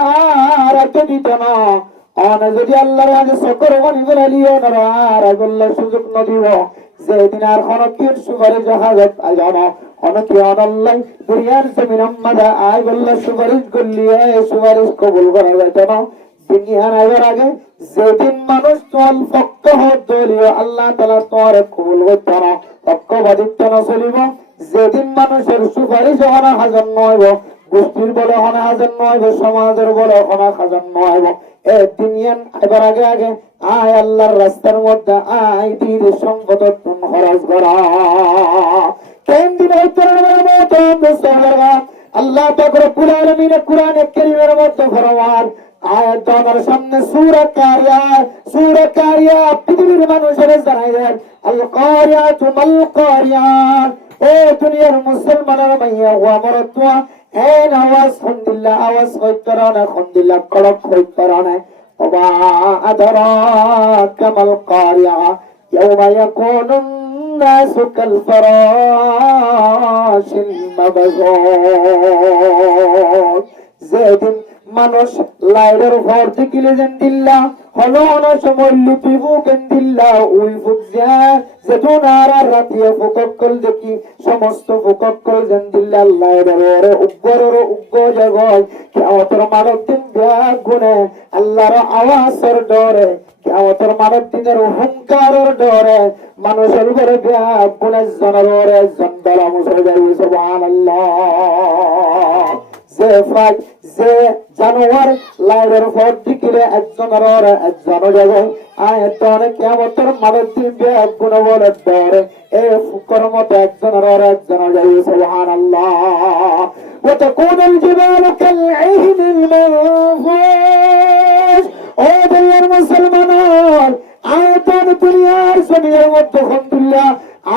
আর এত দিত না, অনে যদি আল্লাহর আগে সকর গনি করে লিও না আর আল্লাহ সুযোগ না দিব, যেদিন আর অনেকের সুপারিশ জাহাজত আজানো অনেকে অনল্লাই দুনিয়ার জমিনের মাঝে আয় বললে সুপারিশ করলি, সুপারিশ কবুল করা যেত না। দুনিয়ার আগে আগে যেদিন মানুষ তোল পক্ষ দলীয় আল্লাহ তাআলা তোর কবুল করত না, পক্ষবাদিত্ব না চলিব। যেদিন মানুষের সুপারিশ হনা হাজার নয়, গোষ্ঠীর বলে হনা হাজার নয়, সমাজের বলে হনা হাজার নয়, এ দুনিয়ান এবার আগে আগে আয় আল্লাহর রাস্তার মধ্যে আয় দিন সম্পদ খরচ করা। কেন দিন আল্লাহ পাক রব্বুল আলামিন কুরআনে কারীমের মধ্যে ফরমান, আয়াত জানার সামনে সূরা কারিয়া পৃথিবীর মানুষের জানাই দেন, আল কারিয়াতু মাল কারিয়া। ও দুনিয়ার মুসলমানের মাইয়া ও আমার তোয়া, আওয়াজ আলহামদুলিল্লাহ, আওয়াজ হইতারানা আলহামদুলিল্লাহ, কড়ক হইতারানা ওয়া আদরাকা মাল কারিআ ইয়াওমা ইয়াকুনুন নাসু কাল ফারাশিল মাবসুস। যেদিন মানুষ লাইলের ভর দেখিলে যেন দিল্লা হলো না সময় লুপি ফুকেন দিল্লা উই ফুক যেতুন আর রাতিয়ে ফুকক্কল দেখি সমস্ত ফুকক্কল যেন দিল্লা লাইলের উগ্গরের উগ্গ জগয় কিয়ামতের মানব দিন ব্যাগ গুনে আল্লাহর আওয়াজের ডরে কিয়ামতের মানব দিনের হুঙ্কারের ডরে মানুষের ঘরে ব্যাগ গুনে জনরে জন্দলা মুসল যাই সুবহানাল্লাহ। যে ফাইট যে জানোয়ার লাইলের ভর দেখিলে একজনের যাবে আয়তন কিয়ামতের মানব দিন ব্যাগ গুনে বলে ডরে এ ফুকর মতো একজনের যাবে সুবহানাল্লাহ। وتكون الجبال كالعهن المنفوش। ও দুনিয়ার মুসলমান আয়তন দুনিয়ার জমিনের মধ্যে আলহামদুলিল্লাহ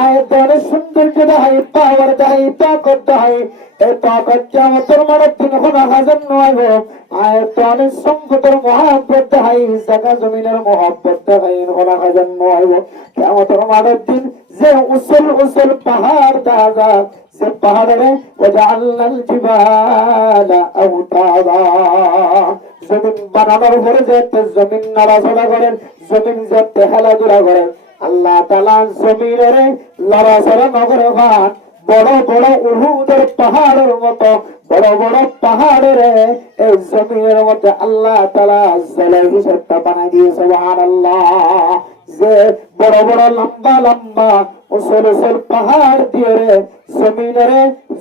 আয়তনের সৌন্দর্য দেখাই পাওয়ার দেখাই তাকত দেখাই এই তাকত কিয়ামতের মানব দিন হনা হাজার নয় আয়তনের সংকটের মহাব্বত দেখাই জায়গা জমিনের মহাব্বত দেখাই হনা হাজার নয় কিয়ামতের মানব দিন যে উসল উসল পাহাড় দেখা যায় যে পাহাড়ে ওয়াজআলনাল জিবালা আওতাদা জমিন বানানোর পরে যে জমিন নাড়াচাড়া করেন জমিন যে খেলাধুলা করেন আল্লাহ তাআলা জমিনের নাড়াচাড়া নগরে ভান বড় বড় উহুদের পাহাড়ের মতো বড় বড় পাহাড়ের এই জমিনের মধ্যে আল্লাহ তাআলা জলে হিসেবটা বানাই দিয়ে সুবহানাল্লাহ। যে বড় বড় লম্বা লম্বা উসল উসল পাহাড় দিয়ে জমিনের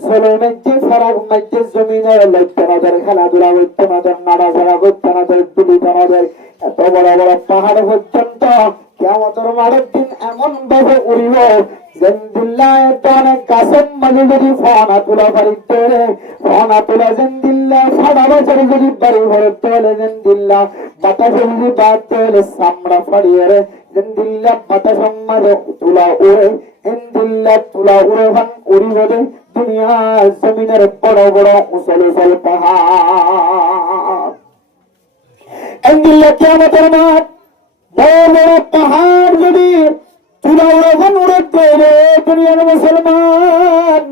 জলের মধ্যে ফারাক মধ্যে জমিনের লইতে নদের খেলাধুলা করতে নদের নাড়াচাড়া করতে নদের তুলিতে নদের এত বড় বড় পাহাড় পর্যন্ত কিয়ামতের মাঠের দিন এমন ভাবে উড়িব জেন্দিল্লায় তো অনেক গাছের মাঝে যদি ফনা তোলা পারিতে ফনা তোলা জেন্দিল্লা ফাড়া বছর যদি বাড়ি ঘরে তোলে জেন্দিল্লা বাতাসে যদি বাদ তোলে চামড়া ফাড়িয়ে রে জেন্দিল্লা বাতাসের মাঝে তুলা উড়ে এন্দিল্লা তুলা উড়ে ভান উড়িব রে দুনিয়ার জমিনের বড় বড় উসল উসল পাহাড় এন্দিল্লা কিয়ামতের মাঠ বড় বড় পাহাড় যদি তুলা উড়ে ভান উড়ে দেবে দুনিয়ার মুসলমান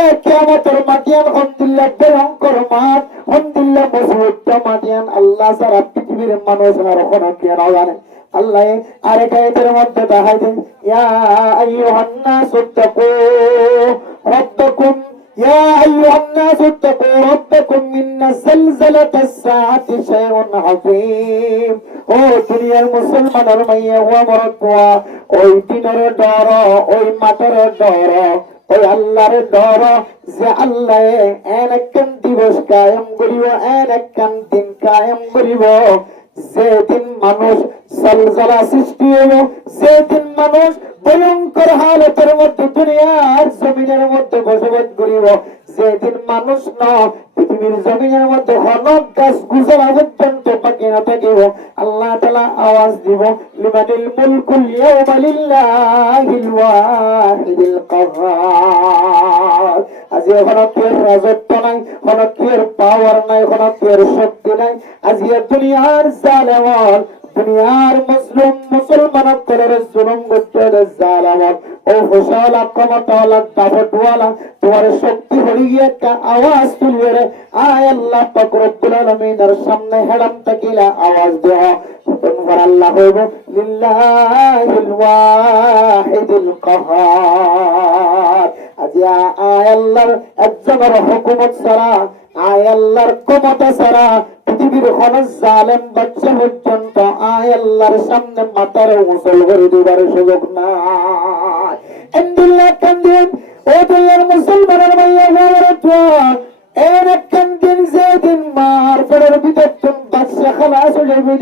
এ কিয়ামতের মাটিয়ান আলহামদুলিল্লাহ ভয়ঙ্কর মাঠ আলহামদুলিল্লাহ মজবুত মাটিয়ান আল্লাহ সারা পৃথিবীর মানুষ আর কোনো কেন জানে আল্লাহ আরেক আয়াতের মধ্যে দেখাই দেন ইয়া আইয়ুহান নাস তাকু রাব্বাকুম ইয়া আইয়ুহান নাস তাকু রাব্বাকুম ইন্না যালজালাতাস সাআতি শাইউন আযীম। ও দুনিয়ার মুসলমানের মাইয়া ওয়া মরদওয়া ওই দিনের ডর ওই মাঠের ডর ওই আল্লাহর ডর যে আল্লাহ একখান দিবস কায়েম করিব একখান দিন কায়েম করিব যেদিন মানুষ জলজলা সৃষ্টি হইব যেদিন মানুষ ভয়ঙ্কর হালতের মধ্যে দুনিয়ার জমিনের মধ্যে বসবাস করিব যেদিন মানুষ না পৃথিবীর জমিনের মধ্যে হনক গাছ গুজরা পর্যন্ত পাখি না থাকিব আল্লাহ তাআলা আওয়াজ দিব লিমানিল মুলকুল ইয়াওমা লিল্লাহিল ওয়াহিদিল কাহ্হার। আজি এখনো কেউ রাজত্ব নাই কোনো কেউ পাওয়ার নাই কোনো কেউ শক্তি নাই আজি দুনিয়ার জালেমান দুনিয়ার মুসলিম মুসলমান করে জুলুম করতে জালেমান ও হোসালা ক্ষমতাওয়ালা দাবতওয়ালা তোমার শক্তি হয়ে গিয়ে একটা আওয়াজ তুলবে রে আয় আল্লাহ পাক রব্বুল আলামিনের সামনে হেলাম তাকিলা আওয়াজ দেওয়া তোমরা আল্লাহ হইব লিল্লাহিল ওয়াহিদিল কাহ্হার। আজি আয় আল্লাহর একজনের হুকুমত ছাড়া আয় আল্লাহর ক্ষমতা ছাড়া পৃথিবীর কোন জালেম বাচ্চা পর্যন্ত আয় আল্লাহর সামনে মাথার মুসল করে দিবার সুযোগ নাই। আলহামদুলিল্লাহ কান্দিন ও দুনিয়ার মুসলমানের মাইয়া বাবারা একখান দিন যেদিন মার পেটের ভিতর বাচ্চা খালাস হয়ে যাবে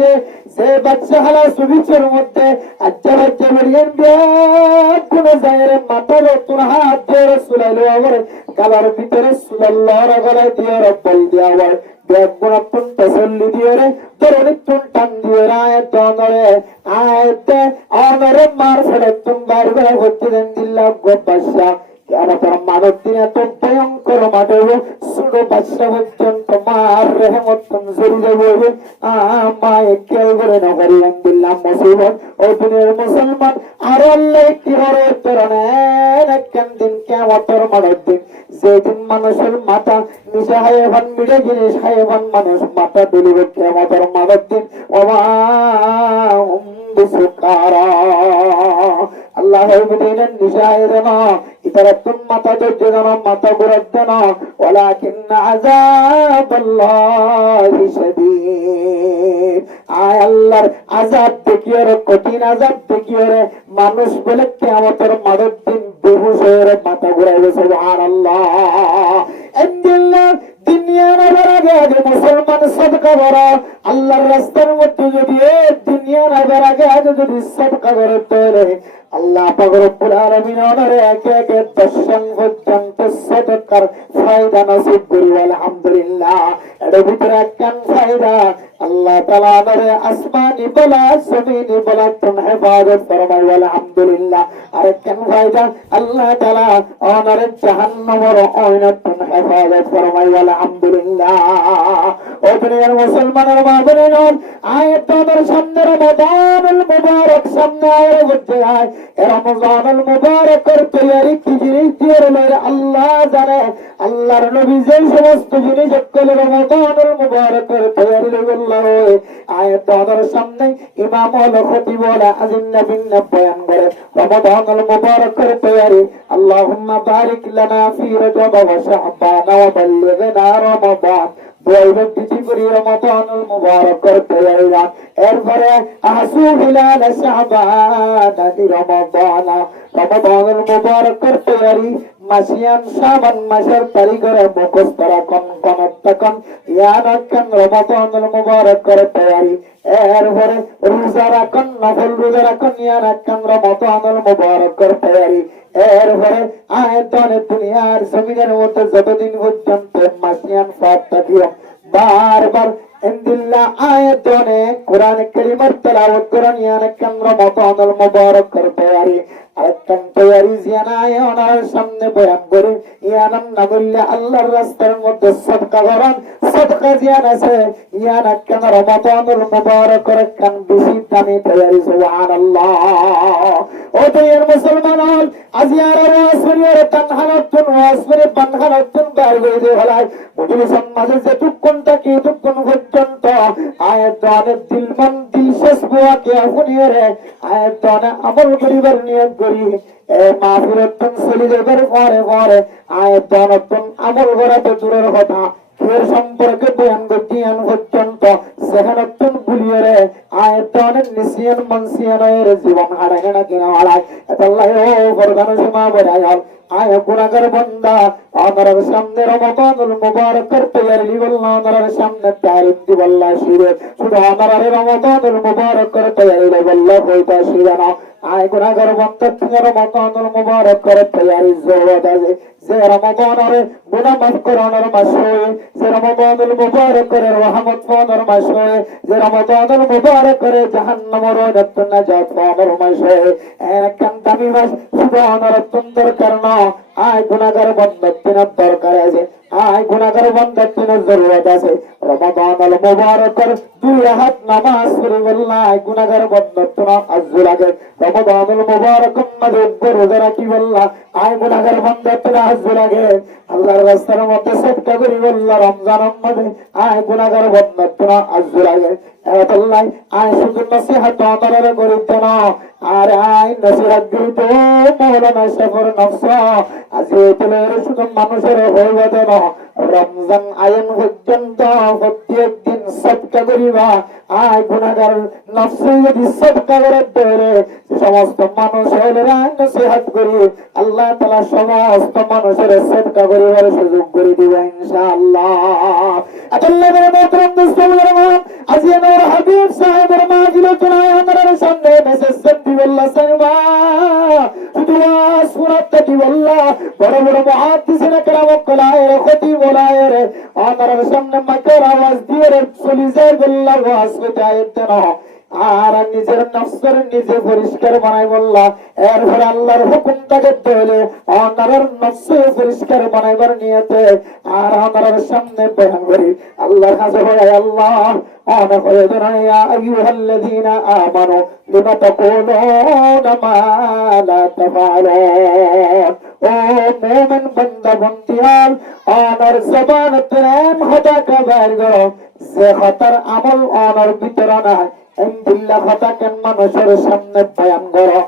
যে বাচ্চা খালাস বিচের মধ্যে আচ্ছা বাচ্চা বেরিয়েন ব্যাগ কোন যায় মাথার তোর হাত ধরে সুলাইলো আবার গালার ভিতরে সুলাল্লাহর গলায় দিয়ে বল দিয়ে আবার ব্যাগ গুণাপন তসল্লি দিয়ে রে তোর অনেকক্ষণ টান দিয়ে রায় তনরে আয়তে অনরে মার ফেলে তুমি বার বার হচ্ছে দেন দিল্লা গো বাদশা কিয়ামতের মানব দিন এত ভয়ঙ্কর মাঠে ছোট বাচ্চা পর্যন্ত মার রেহমত জড়ি যাবে। আমায় কেউ করে না করি আলহামদুলিল্লাহ মুসিবত ও দুনিয়ার মুসলমান আর আল্লাহ কি হরে তরণেন একখান দিন কিয়ামতের মানব দিন যেদিন মানুষের মাথা নিচে হাইবান মিটে জিনিস হাইবান মানুষ মাথা তুলিবে কিয়ামতের মানব দিন ওমা বিসুকারা আল্লাহ বিদিনের নিশায় দেন ইতারাতুন মাথা ধৈর্য দেন মাথা ঘুরাত দেন ওয়ালাকিন আযাবাল্লাহি শাদীদ আয় আল্লাহর আযাব দেখিয়ে কঠিন আযাব দেখিয়ে মানুষ বলে কিয়ামতের মানব দিন বেহুশ হয়ে মাথা ঘুরাইবে সুবহানাল্লাহ। আল্লাহ দুনিয়ার আগে মুসলমান সদকা করা আল্লাহর রাস্তার মধ্যে যদি দুনিয়ার আগে যদি সদকা করে তাহলে আল্লাহ পাক রব্বুল আলামিন ওনারে একে একে 10 পর্যন্ত সদকার ফায়দা নসিব করি আলহামদুলিল্লাহ। এর ভিতরে একখান ফায়দা আল্লাহ তাআলা ওনারে আসমানি বলা জমিনি বলা তুন হেফাজত ফরমাই আলহামদুলিল্লাহ। আরেকখান ফায়দা আল্লাহ তাআলা ওনারে জাহান্নামের ওইনাতুন হেফাজত ফরমাই আলহামদুলিল্লাহ। ও দুনিয়ার মুসলমানের মাঝে আয়াতের সামনে রমাদানুল মুবারক সামনে আয় বলতে হয় রমজানুল মুবারকের তৈরি কি জিনিস দিয়ে আল্লাহ জানে। আল্লাহর নবী যে সমস্ত জিনিস করলে রমজানুল মুবারকের তৈরি আল্লাহ আয়াতের সামনে ইমাম আল খতিব ওয়ালা আজিন নবী বয়ান করে রমজানুল মুবারকের তৈরি আল্লাহুম্মা বারিক লানা ফি রজব ওয়া শাবান ওয়া বাল্লিগনা রমাদান দোয়াইবেন কিছু করি রমাদানুল মুবারকের তৈরি এরপরে আসু হিলাল শাবান রমাদানুল মুবারকের তৈরি মাসিয়ান শাবান মাসের তারিখের মুখস্থ রাখুন কোন ইয়ানাকান রমাদানুল মুবারকের তৈরি এরপরে রোজা রাখুন নফল রোজা রাখুন ইয়ানাকান রমাদানুল মুবারকের তৈরি এরপরে আয়াতনে দুনিয়ার জমিনের মধ্যে যতদিন পর্যন্ত মাসিয়ান ফাতটা দিও বারবার ইনদিল্লাহ আয়াতনে কোরআন কারীমের তেলাওয়াত করুন ইয়ানাকান রমাদানুল মুবারকের তৈরি আরেকখান তৈরি জিয়ানায় ওনার সামনে বয়ান করে ইয়ানাম না বললে আল্লাহর রাস্তার মধ্যে সদকা করুন সদকা জিয়ান আছে ইয়ানাকান রমাদানুল মুবারকের কান বেশি দামি তৈরি সুবহানাল্লাহ। ও দুনিয়ার মুসলমান আজিয়ার ওয়াসরিয়ার তানহানাতুন ওয়াসরি বানহানাতুন বাইরে যে হলাই মুজলিসান মাঝে যে তুকুনটা কি তুকুন পর্যন্ত আয়াতনে দিলমন দিল শেষ বুয়া কে আপনিরে আয়াতনে আমল করিবার নিয়ত করি এ মাহফিলতন সলিদের পরে আয়াতনতন আমল করাতে দূরের কথা এর সম্পর্কে বয়ান গতিয়ান পর্যন্ত সেখানতন বুলিয়ে আয়াতনের নিসিয়ান মনসিয়ানের জীবন হারায় না কিনা হারায় আল্লাহ ও বরদান সীমা বরায়াল আয় গুনাহগার বান্দা আমার সামনে রমাদানুল মুবারকের তৈরি বলনা আমার সামনে তারিফ দি বল্লা শিরে শুধু আমার রমাদানুল মুবারকের তৈরি বল্লা হইতা শিরানা আয় গুনাহগার বান্দা তুমি রমাদানুল মুবারকের তৈরি জোরত আছে যে রমাদানের গুনাহ মাফ করানোর মাস হয় যে রমাদানুল মুবারকের রহমত পাওয়ার মাস হয় যে রমাদানুল মুবারকের জাহান্নামের নাজাত পাওয়ার মাস হয় একখান দামি মাস শুধু আমার দরকার না আয় গুনাহগার বান্দার দরকার আছে আয় গুনাহগার বান্দার জরুরত আছে রমাদানুল মুবারকের দুই হাত নামাজ পড়ে বলনা আয় গুনাহগার বান্দার আজ্জু লাগে রমাদানুল মুবারকের মাঝে রোজা রাখি বলনা আয় গুনাহগার বান্দার আজ্জু লাগে আল্লাহর রাস্তার মধ্যে সদকা করি বললা রমজানের মধ্যে আয় গুনাহগার বান্দার আজ্জু লাগে আল্লাহ আয় শুধু নসিহত আমাদের করিতে না আর আয় নসিহত দিতে মাওলানা শফর নফস আজকে তোর শুধু মানুষের হইবে না রমজান আইন পর্যন্ত প্রত্যেক দিন সদকা করিবা আয় গুনাহগার নফস যদি সদকা করে দেরে সমস্ত মানুষের নসিহত করি আল্লাহ তাআলা সমস্ত মানুষের সদকা করিবার সুযোগ করে দিবেন ইনশাআল্লাহ। আল্লাহর মোহতরম মুসলমান আজকে নূর হাবিব সাহেবের মাহফিলে চলায় আমাদের সামনে মেসেজ সেন্টি বল্লা সাহেবা দুয়া সুরাত কি বল্লা বড় বড় মুহাদ্দিসিনে কেরাম কলায়ের খতিব বলায়ের আমাদের সামনে মাকের আওয়াজ দিয়ে চলি যায় বল্লা ওয়াজ করতে আইতে না আর নিজের নফসের নিজে পরিষ্কার বানাই বললা। এরপরে আল্লাহর হুকুমটাকে ধরে অনারের নফস পরিষ্কার বানাইবার নিয়তে আর অনারের সামনে বয়ান করি আল্লাহর কাছে হয় আল্লাহ অনেক হয়ে ধরে ইয়া আইয়ুহাল্লাযীনা আমানু লিমা তাকুলুনা মা লা তাফআলুন। ও মুমিন বান্দা বান্দিয়াল অনার জবান প্রেম খোদাকে বাইর করো যে খতার আমল অনার ভিতরে নাই আলহামদুলিল্লাহ কথা কেন মানুষের সামনে বয়ান করো।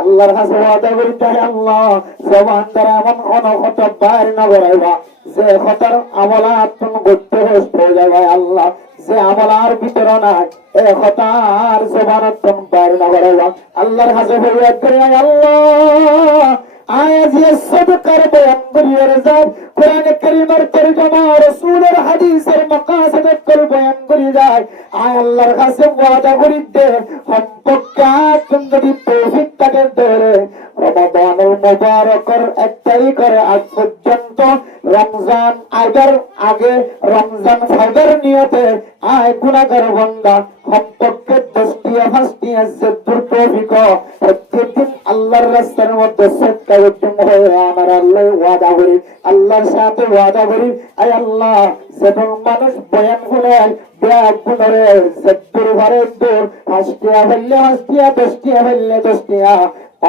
আল্লাহর কাছে ওয়াদা করতে আল্লাহ জবান দ্বারা এমন অনকথ বাইর না করাইবা যে কথার আমলাত তুমি করতে হয়ে যাবে আল্লাহ যে আমলার ভিতরে নাই এ কথার জবানত তুমি বাইর না করাইবা। আল্লাহর কাছে ফরিয়াদ করি আল্লাহ আয়াজ সদকার বয়ান করিয়ে যাও কোরআন কারীমের তরজমা রাসূলের হাদিসের মাকাসিদ কর বয়ান করি যায়। আয় আল্লাহর কাছে ওয়াদা করি দে সম্পর্কে তুমি যদি তৌফিক তাকে ধরে রমাদানুল মুবারকের 1 তারিখের আগ পর্যন্ত রমজান আগে রমজান ফাইবার নিয়তে আয় গুনাহগার বান্দা সম্পর্কে 10টিয়া 5টিয়া জিদ্দুর তৌফিক প্রত্যেকদিন আল্লাহর রাস্তার মধ্যে সদকা উদ্যম হয়ে আমার আল্লাহ ওয়াদা করি আল্লাহর সাথে ওয়াদা করি আয় আল্লাহ যেন মানুষ বয়ান শুনে ব্যাগ গুণরে জিদ্দুর ভরে দূর 5টিয়া হইলে 5টিয়া 10টিয়া হইলে 10টিয়া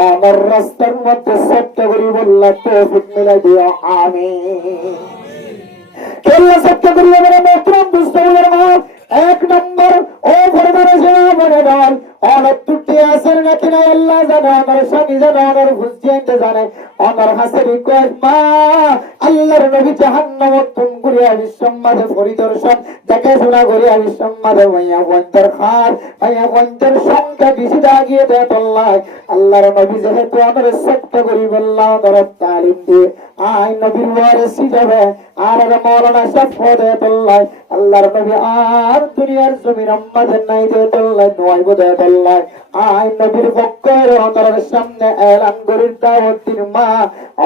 আমার রাস্তার মধ্যে সদকা করি বললা তৌফিক মিলাই দিও আমিন। কেল্লা সদকা করি আমার মোহতরম মুসলিমের মা 1 নম্বর ও ফরমানে জানা মনে বল অনেক টুটি আসের নাকি না আল্লাহ জানে আমার স্বামী জানে আমার হুজুর জানে আমার হাসে রিকোয়েস্ট মা আল্লাহর নবী জাহান্নাম তুম করিয়া বিশ্বমাদে পরিদর্শন দেখে শোনা করিয়া বিশ্বমাদে ভাইয়া বন্ধের খার ভাইয়া বন্ধের সংখ্যা বেশি দাগিয়ে দেয় আল্লাহ আল্লাহর নবী যেহেতু আমার সত্য করি বললাম আমার তালিম দিয়ে আই নবীর ওয়ারিসি যাবে আর মাওলানা শাফি দেয় আল্লাহ আল্লাহর নবী আর দুনিয়ার জমিন আমাদের নাই দেয় আল্লাহ নয় বোধয় আল্লাহ আই নবীর বক্কর অন্তরের সামনে এলান করির দাওয়াত দিন মা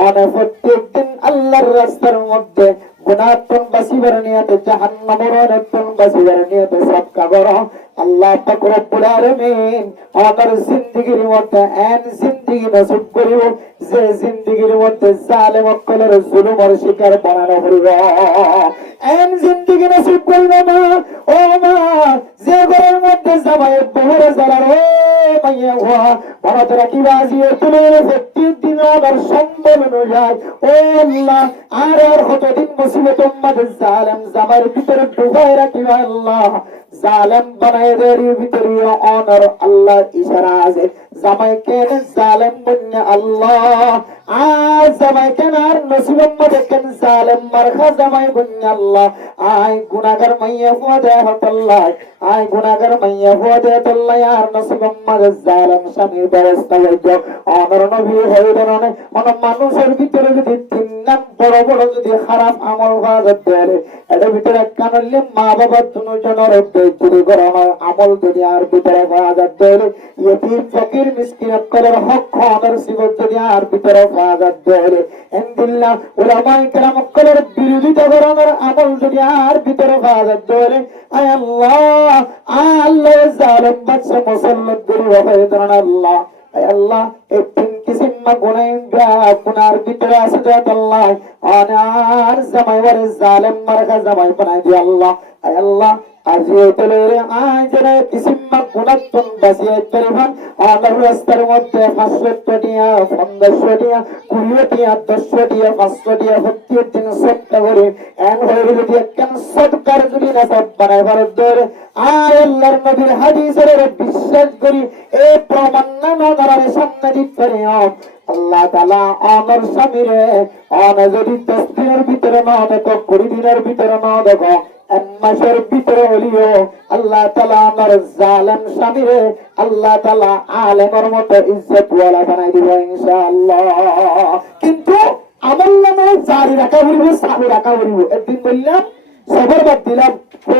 অনেক প্রত্যেকদিন আল্লাহর রাস্তার মধ্যে গুনাহতন বাসিবার নিয়তে জাহান্নামের অনেকতন বাসিবার নিয়তে সদকা করো আল্লাহ পাক রব্বুল আলামিন আমার জিন্দেগীর মধ্যে এন জিন্দেগি নসিব করিব যে জিন্দেগীর মধ্যে জালেম অকলের জুলুমের শিকার বানানো হইব এন জিন্দেগি নসিব করিব না ও মা যে ঘরের মধ্যে জামাই বহুরে জালার ও মাইয়া ওয়া ভারত রাখি বাজিয়ে তুলে প্রত্যেকদিন আমার সম্বল যায় ও আল্লাহ আর কতদিন মুসিবত উম্মতের জালেম জামাইয়ের ভিতরে ডুবাই রাখিব আল্লাহ জালেম বানায় দেরি ভিতরে অনর আল্লাহ ইশারা আছে জামাই কেন জালেম বন্যা আল্লাহ আজ জামাই কেন আর নসিবত মধ্যে কেন জালেম মারখা জামাই বন্যা আল্লাহ আয় গুনাহগার মাইয়া হুয়া দে আল্লাহ আয় গুনাহগার মাইয়া হুয়া দে আল্লাহ আর নসিবত মধ্যে জালেম স্বামীর ব্যবস্থা হইতো অনর নবী হইদরনে অন মানুষের ভিতরে যদি তিন নাম বড় বড় যদি খারাপ আমল বাজার দেয় এর ভিতরে কানলে মা বাবা দুজনের চুরি করানো আমল যদি আর ভিতরে বাজার দেয় ইতিম ফকির মিসকিন করার হক খবর সিবত যদি আর ভিতরে বাজার দেয় আলহামদুলিল্লাহ উলামায়ে কেরাম করার বিরোধিতা করানোর আমল যদি আর ভিতরে বাজার দেয় আয় আল্লাহ আল্লাহ জালেম বাদশা মুসল্লাত করি ওয়া আল্লাহ আয় আল্লাহ তিন কিসিম গুনার ভিতরে আছে আল্লাহ অনার জামাই ওয়ার জালেম মারকা জামাই বানাই দি আল্লাহ আয় আল্লাহ আজিয়ে তলে আজরে কিসিম গুনাতন বাসিয়ে তরিবান আমার রাস্তার মধ্যে 500 টিয়া 1500 টিয়া 20 টিয়া 10 টিয়া 500 টিয়া প্রত্যেকদিন সদকা করে এন হয়ে যদি কেন সদকার যদি না সব বানাই ভারতের আয় আল্লাহর নবীর হাদিসের বিশ্বাস করি এই প্রমাণ না ধরার সামনে দিতে আল্লাহ তাআলা আমার স্বামীরে অনে যদি 10 দিনের ভিতরে না দেখো 20 দিনের ভিতরে না দেখো এক মাসের ভিতরে হলিও আল্লাহ তাআলা আমার জালেম স্বামীরে আল্লাহ তাআলা আলেমের মতো ইজ্জত ওয়ালা বানাই দিব ইনশাআল্লাহ। কিন্তু আমল নামে জারি রাখা হইব সাবি রাখা হইব একদিন বললাম সবার বাদ দিলাম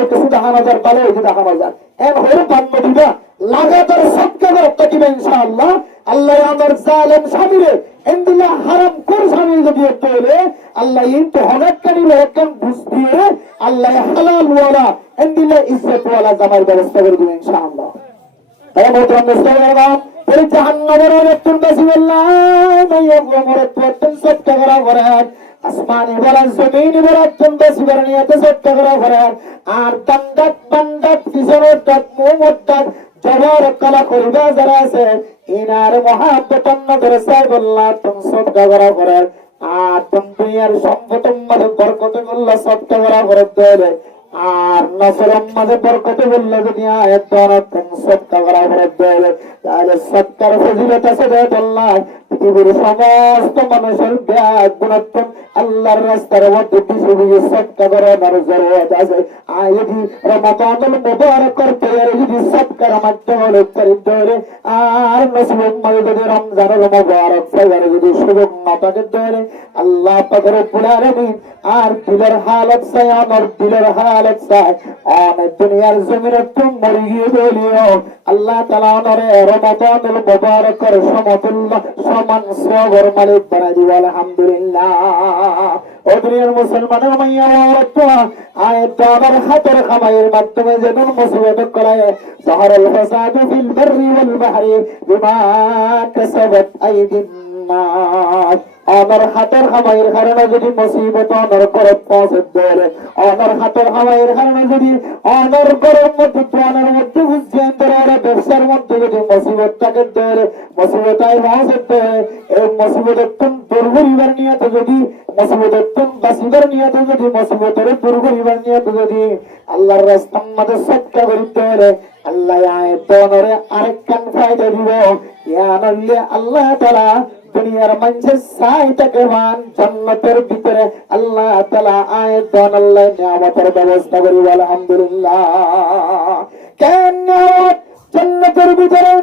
কিছু দেখা হাজার ভালো হয়েছে দেখা হাজার এক হয়ে পান্ন দিবা লাগাতার সদকা করতে দিবে ইনশাআল্লাহ। আল্লাহ আমার জালেম স্বামীরে এন্দিলা হারাম কোরসানি যদি হলে আল্লাহ ইনতে হনাকারি রকম বুঝিয়ে আল্লাহ হালাল ওয়ালা এন্দিলা ইজ্জত ওয়ালা জামার ব্যবস্থা করে দিবেন ইনশাআল্লাহ। তাই মোহতরম মুসলিম এই জাহান্নামের একটু বেশি বললাম এই ওমরের প্রত্যেক সত্য করা করেন আসমানি বলা জমিনি বলা একটু বেশি করে নিয়ে সত্য করা করেন আর দণ্ডক দণ্ডক পিছনের ডাক মোমর ডাক জবর কলা করবে যারা আছে ইনার মহাব্বতন ধরে সাহেব আল্লাহ তুমি সত্য করা করেন আর তুমি দুনিয়ার সম্পদের মধ্যে বরকত করলে সত্য করা করে দেবে আর নসরের মাঝে বরকত বললে যদি আয়াত সৎকা করা করে দেবে তাহলে সৎকার ফজিলত আছে আল্লাহ পৃথিবীর সমস্ত মানুষের ব্যাগ গুণাত্মক আল্লাহর রাস্তার মধ্যে পৃথিবীর সৎকা করার জরুরত আছে। আর যদি রমাদানুল মুবারকের পেয়ারে যদি সৎকার মাধ্যমে উচ্চারিত ধরে আর নসরের মাঝে যদি রমজানুল মুবারক পেয়ারে যদি সুযোগ না থাকে ধরে আল্লাহ পাক রব্বুল আলামিন আর দিলের হালত চাই আমার দিলের হালত চাই অনেক দুনিয়ার জমিনে তুমি মরে গিয়ে বলিও আল্লাহ তাআলা ওনারে রমাদানুল মুবারকের সমতুল্য সমান সবর মালিক বানাই দিব আলহামদুলিল্লাহ। ও দুনিয়ার মুসলমানের মাইয়া ওরা আয়াত আমার হাতের কামাইয়ের মাধ্যমে যেমন মুসিবত করায় যাহারুল ফাসাদু ফিল বাররি ওয়াল বাহরি বিমা কাসাবাত আইদিন নাস আমার হাতের কামাইয়ের কারণে যদি মুসিবত আমার ঘরে পৌঁছে দেয় আমার হাতের কামাইয়ের কারণে যদি আমার ঘরের মধ্যে প্রাণের মধ্যে বুঝছেন তারা ব্যবসার মধ্যে যদি মুসিবতটাকে দেয় মুসিবতায় পৌঁছে দেয় এই মুসিবতের দুর্গরিবার নিয়ে তো যদি মুসিবতের বাসিবার নিয়ে তো যদি মুসিবতের দুর্গরিবার নিয়ে তো যদি আল্লাহর রাস্তার মধ্যে সৎকা করিতে হলে আল্লাহ আয়াতরে আরেক কান ফায়দা দিব ইয়া নল্লে আল্লাহ তাআলা দুনিয়ার মানুষের সাইটাকে মান জান্নাতের ভিতরে আল্লাহ তাআলা আয়াত আল্লাহ নিয়ামতের ব্যবস্থা করি আলহামদুলিল্লাহ। কেন জান্নাতের ভিতরে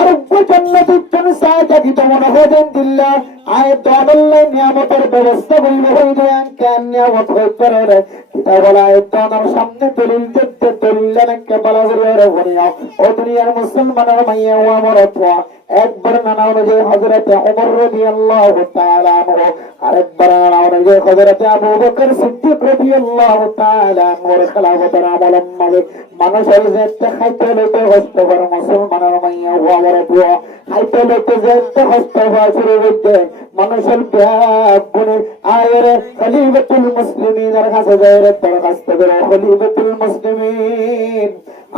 আরোগ্য জান্নাতের জন্য সাইটা কি তো মনে হয় দিল্লা আয়াত আল্লাহ নিয়ামতের ব্যবস্থা করিব হই দেন কেন নিয়ামত হই করে এটা বলা আয়াত আমার সামনে দলিল দেখতে দলিল নাকি বলা করে বলিও ও দুনিয়ার মুসলমানের মাইয়া ও আমার অথবা একবার নানা অনুযায়ী হযরত ওমর রাদিয়াল্লাহু তাআলা আনহু আরেকবার নানা অনুযায়ী হযরত আবু বকর সিদ্দিক রাদিয়াল্লাহু তাআলা আনহুর খেলাফতের আমলের মাঝে মানুষের যে খাইতে লইতে কষ্ট করে মুসলমানের মাইয়া ও আমার অথবা খাইতে লইতে যে কষ্ট হয় শুরু হইতে মানুষের ব্যাগ গুনে আয়ের খলিফাতুল মুসলিমিনের কাছে যায় দরখাস্ত করে খলিফাতুল মুসলিমিন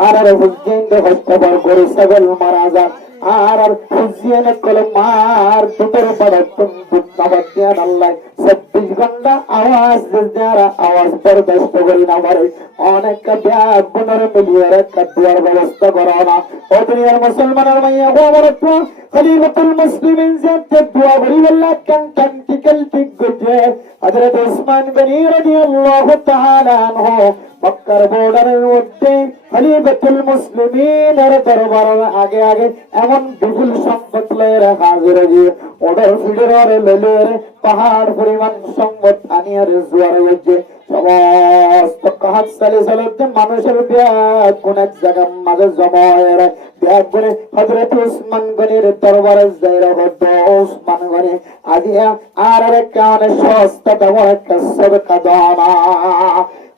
আর হুজেন দে কষ্ট করে ছাগল মারা যায় আর হুজিয়ান কলম মার দুটোর পড়তুন দুটাবাদিয়ান আল্লাহ 26 ঘন্টা আওয়াজ দেয়ারা আওয়াজ বরদাস্ত করি না পারে অনেক ব্যাগ গুণের মিলিয়ে একটা দুয়ার ব্যবস্থা করা না ও দুনিয়ার মুসলমানের মাইয়া ও আমার খলিফাতুল মুসলিমিন যে দোয়া করি আল্লাহ কান টিকল ঠিক গজে হযরত উসমান গনি রাদিয়াল্লাহু তাআলা আনহু মক্কার বর্ডারের মধ্যে খলিফাতুল মুসলিমিনের দরবারের আগে আগে এমন বিপুল সম্পদ লয়ে হাজির হয়ে ওদের ফিডারে লেলের পাহাড় পরিমাণ সম্পদ আনিয়ার জোয়ারে হচ্ছে সমস্ত কাহাত সালে সালেতে মানুষের ব্যাগ কোন এক জায়গার মাঝে জমা হয়ে ব্যাগ করে হযরত উসমান গনির দরবারে যাইরা হতো উসমান গনি আজিয়া আর একটা অনেক সস্তা তেমন একটা সদকা দানা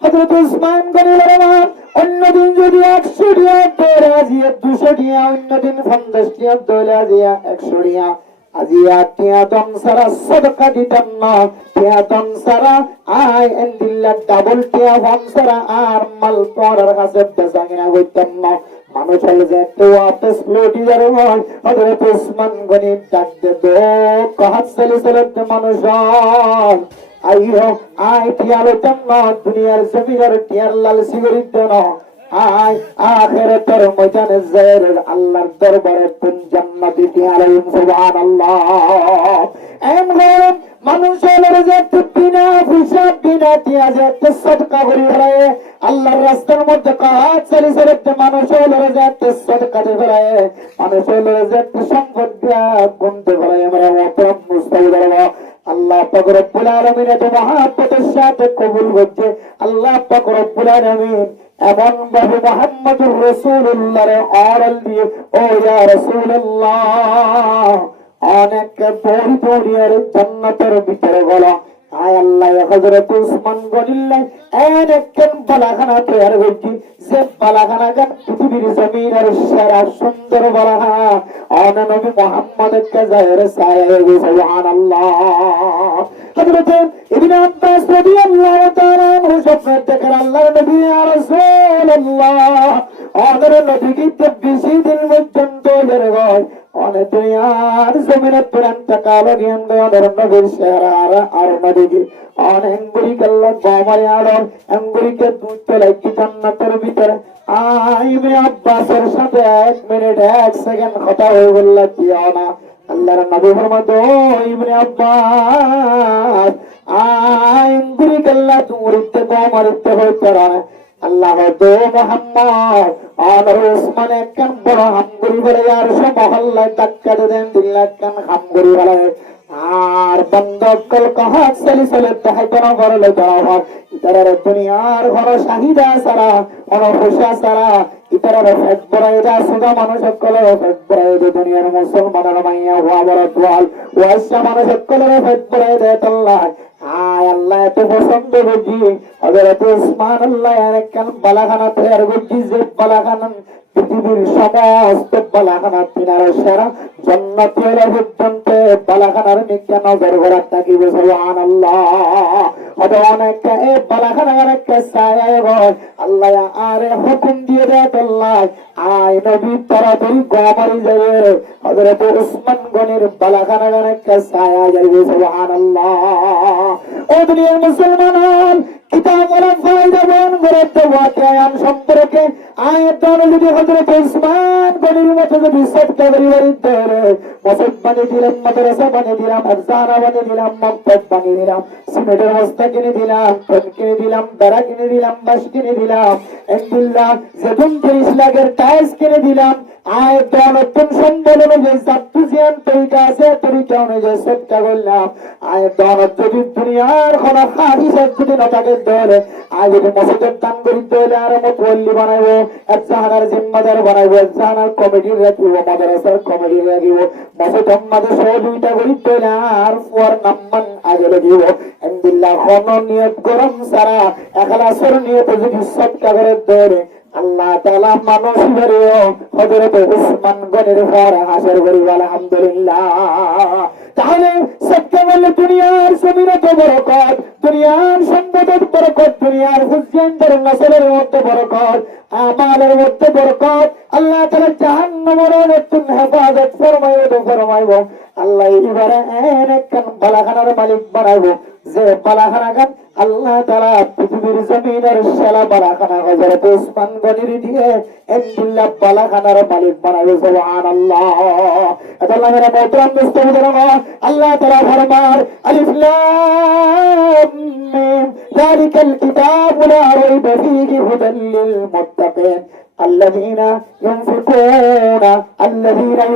হযরত উসমান গনি রহমান অন্যদিন যদি 100 টাকা দৌড়ে আজিয়া 200 টাকা অন্যদিন 50 টাকা দৌড়ে আজিয়া 100 টাকা আজিয়া টিয়াতন সারা সদকা দিতাম না টিয়াতন সারা আই এন্ডিল্লা ডাবল টিয়া ভাম সারা আর মাল পড়ার কাছে বেচা কিনা করতাম না মানুষ হলে যে তো আপস লোটি যারে হয় হযরত উসমান গনি ডাক দে কাহাত সালে সালে মানুষ আইও আই টিয়ালো তন্ন দুনিয়ার জমির টিয়ার লাল সিগরিট দেন আই আখিরাতের ময়দানে যায়ের আল্লাহর দরবারে তুম জান্নাতি টিয়ারে সুবহানাল্লাহ এম গরম মানুষের যে বিনা হিসাব বিনা টিয়া যে সদকা করি রায় আল্লাহর রাস্তার মধ্যে কাজ চলে চলে মানুষের যে সদকা করে রায় মানুষের যে সম্পদ গুনতে পারে আমরা অপরাধ মুস্তাহিদ আল্লাহ পাক রব্বুল আলামিন এত মহাব্বতের সাথে কবুল করছে আল্লাহ পাক রব্বুল আলামিন এমন ভাবে মুহাম্মদুর রাসূলুল্লাহর অরাল দিয়ে ও ইয়া রাসূলুল্লাহ অনেক দৌড়ি দৌড়ি আর জান্নাতের ভিতরে গেল। আয় আল্লাহ হযরত উসমান গনিল্লাহ এনেকেন বালাখানা তৈয়ার করছি, যে বালাখানা গান পৃথিবীর জমিনের সেরা সুন্দর বালাখানা অন নবী মুহাম্মদকে জাহের সায়ে সুবহানাল্লাহ। হযরত ইবনে আব্বাস রাদিয়াল্লাহু তাআলা আনহু স্বপ্নে দেখেন আল্লাহর নবী ইয়া রাসূলুল্লাহ আমাদের নবীকে বেশি দিন পর্যন্ত বেড়ে গয় অনেক দুনিয়ার জমিনে পুরান টাকালো জ্ঞান দেওয়ার নবীর শেয়ার আর নদীকে অনেক গুলি কাল্লা গমারে আড়ল এঙ্গুলিকে দুধ চলাইকি জান্নাতের ভিতরে ইবনে আব্বাসের সাথে 1 মিনিট 1 সেকেন্ড কথা হয়ে বলল কি না আল্লাহর নবী ফরমাতো ইবনে আব্বাস এঙ্গুলি কাল্লা তুমরিতে গমারিতে হইতে রায় আল্লাহ দো মোহাম্মদ আর উসমান একখান বড় হামগুড়ি বলে আর সব মহল্লায় ধাক্কা দেন 3 লাখ খান হামগুড়ি বলে আর বন্ধকল কহাত চলি চলে দেখাই কোনো বড়লে যাওয়ার ইতারের দুনিয়ার ঘর শাহিদা সারা অনফুসা সারা ইতারের ফেট বড়াই দা সুদা মানুষ সকলের ফেট বড়াই দে দুনিয়ার মুসলমানের মাইয়া হওয়া বড় দোয়াল ওয়াইসা মানুষ সকলের ফেট বড়াই দে আল্লাহ আয় আল্লাহ এত পছন্দ বুঝি হযরত উসমান আল্লাহ একখান বালাখানা তৈয়ার করছি, যে বালাখানা পৃথিবীর সমস্ত বালাখানা তিনার সেরা জান্নাতের পর্যন্ত বালাখানার নিকে নজর করার থাকিব সুবহানাল্লাহ। হয়তো অনেক এই বালাখানার একটা ছায়া হয় আল্লাহ আরে হুকুম দিয়ে দেয় আল্লাহ আয় নবী তাড়াতাড়ি গমারি যাবে হযরত উসমান গনির বালাখানার একটা ছায়া যাবে সুবহানাল্লাহ। ও দুনিয়ার মুসলমান কিতাব ওরা ফায়দা বয়ান করে ওয়াকিয়ান সম্পর্কে আয়াত অনুযায়ী হযরত উসমান গনির মতো যদি সদকা করিবার দেরে মসজিদ বানিয়ে দিলাম, মাদ্রাসা বানিয়ে দিলাম, আফজানা বানিয়ে দিলাম, মক্তব বানিয়ে দিলাম, সিমেন্টের বস্তা কিনে দিলাম, ফোন কিনে দিলাম, বেড়া কিনে দিলাম, বাঁশ কিনে দিলাম, আলহামদুলিল্লাহ যেমন 30 লাখের টাইলস কিনে দিলাম আয়াত নতুন সম্বল অনুযায়ী জাতুজিয়ান তরিকা আছে তরিকা অনুযায়ী সদকা করলাম আয়াত যদি দুনিয়ার কোন হাদিসের যদি না থাকে ধরে আজ যদি মসজিদের দান করিতে হলে আর মুতওয়াল্লি বানাইবো, একজাহানার জিম্মাদার বানাইবো, একজাহানার কমিটি রাখিব, মাদ্রাসার কমিটি রাখিব, মসজিদ আমাদের সহযোগিতা করিতে হলে আর ফর নাম্মান আগে লাগিব আলহামদুলিল্লাহ। কোন নিয়ত গরম সারা ইখলাসের নিয়তে যদি সদকা করে ধরে আল্লাহ তাআলা মানুষ বেরিয়ে হযরত উসমান গনির পর হাসর করি আলহামদুলিল্লাহ। তাহলে সদকা বলে দুনিয়ার জমিনে তো বরকত, দুনিয়ার সম্পদের বরকত, দুনিয়ার হুজুরদের নসলের মধ্যে বরকত, আমালের মধ্যে বরকত, আল্লাহ তাআলা জাহান্নামের মধ্যে হেফাজত ফরমাইবো আল্লাহ এবারে একখান বালাখানার মালিক বানাইবো, যে বালাখানা গান আল্লাহ তাআলা পৃথিবীর জমিনের সেরা বালাখানা হযরত উসমান গনির দিয়ে আলহামদুলিল্লাহ বালাখানার মালিক বানাইবো সুবহানাল্লাহ। আল্লাহ মেরা মোহতরম মুস্তাফিজরা আল্লাহ তাআলা ফরমান আলিফ লাম মিম যালিকাল কিতাবু লা রাইবা ফীহি হুদাল লিল মুত্তাকিন الذين